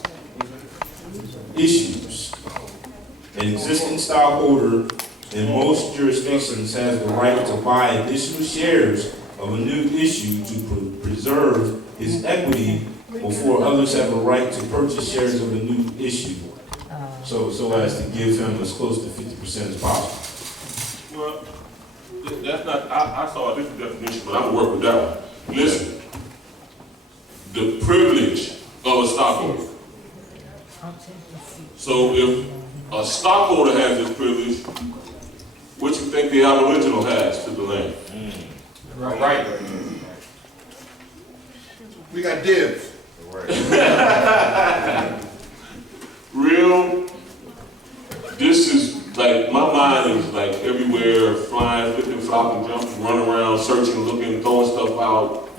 issues. An existing stockholder in most jurisdictions has the right to buy additional shares of a new issue to preserve his equity before others have a right to purchase shares of a new issue, so as to give him as close to 50% as possible. Well, that's not, I saw a different definition, but I'm gonna work with that one. Listen, the privilege of a stockholder. So if a stockholder has this privilege, what you think the aboriginal has to the land? Right. We got dibs. Real, this is like, my mind is like everywhere, flying, flipping, flopping, jumping, running around, searching, looking, throwing stuff out,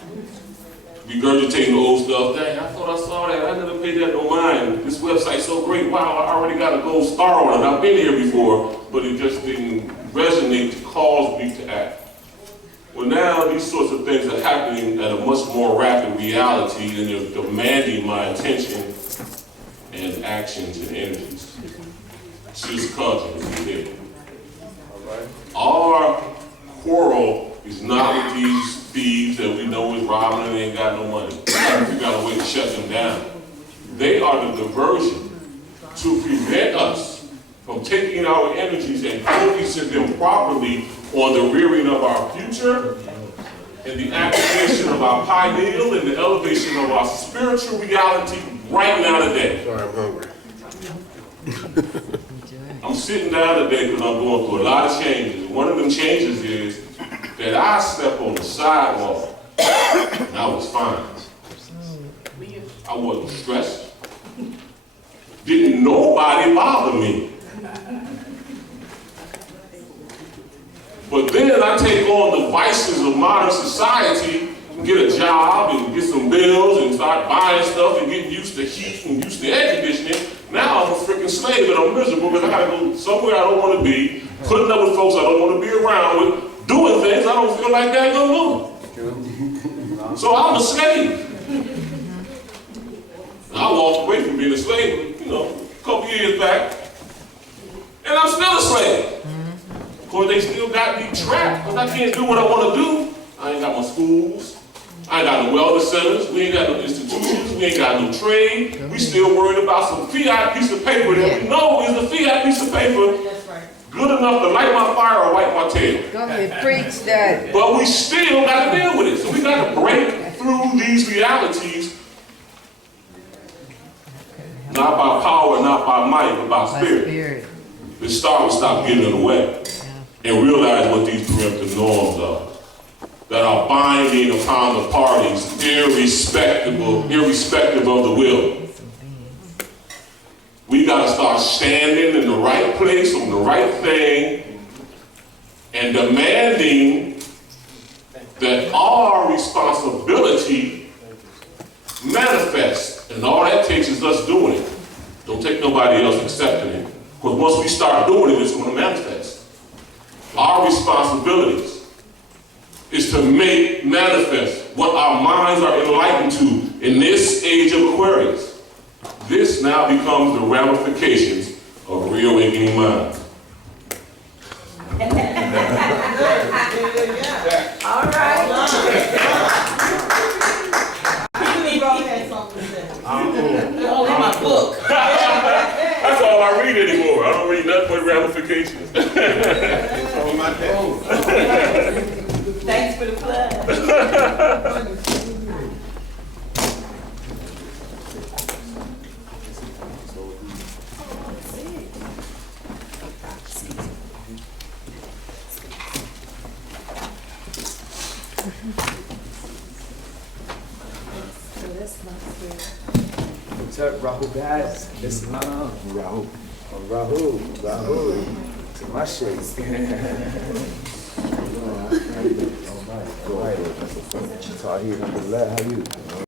regurgitating old stuff. Dang, I thought I saw that, I never paid that no mind. This website's so great, wow, I already got a gold star on it. I've been here before, but it just didn't resonate to cause me to act. Well, now these sorts of things are happening at a much more rapid reality, and they're demanding my attention and actions and energies. Jus Cogens is here. Our quarrel is not with these thieves that we know is robbing and they ain't got no money. We got a way to shut them down. They are the diversion to prevent us from taking our energies and focusing them properly on the rearing of our future and the activation of our pineal and the elevation of our spiritual reality right now today. Sorry, I'm hungry. I'm sitting down today because I'm going through a lot of changes. One of them changes is that I stepped on the sidewalk and I was fine. I wasn't stressed. Didn't nobody bother me. But then I take on the vices of modern society, get a job and get some bills and start buying stuff and getting used to heat and used to air conditioning. Now I'm a freaking slave and I'm miserable because I gotta go somewhere I don't want to be, putting up with folks I don't want to be around with, doing things I don't feel like they're gonna do. So I'm a slave. I walked away from being a slave, a couple years back, and I'm still a slave. Of course, they still got me trapped because I can't do what I want to do. I ain't got my schools. I ain't got no wellness centers. We ain't got no institutions. We ain't got no trade. We still worried about some fiat piece of paper that we know is a fiat piece of paper. That's right. Good enough to light my fire or wipe my tail. Go ahead, preach that. But we still got to deal with it. So we got to break through these realities, not by power, not by might, but by spirit. The star will stop getting in the way and realize what these preemptive norms are that are binding upon the parties, irrespective of the will. We got to start standing in the right place on the right thing and demanding that our responsibility manifests. And all that takes is us doing it. Don't take nobody else accepting it. Because once we start doing it, it's going to manifest. Our responsibilities is to make manifest what our minds are enlightened to in this age of Aquarius. This now becomes the ramifications of reawakening minds. All right. You had something to say. You're all in my book. That's all I read anymore. I don't read nothing but ramifications. It's on my desk. Thanks for the plug. What's up, Rahul guys? Islam. Rahul. Oh, Rahul. To my shit. Go ahead. Tahir, alhamdulillah, how you?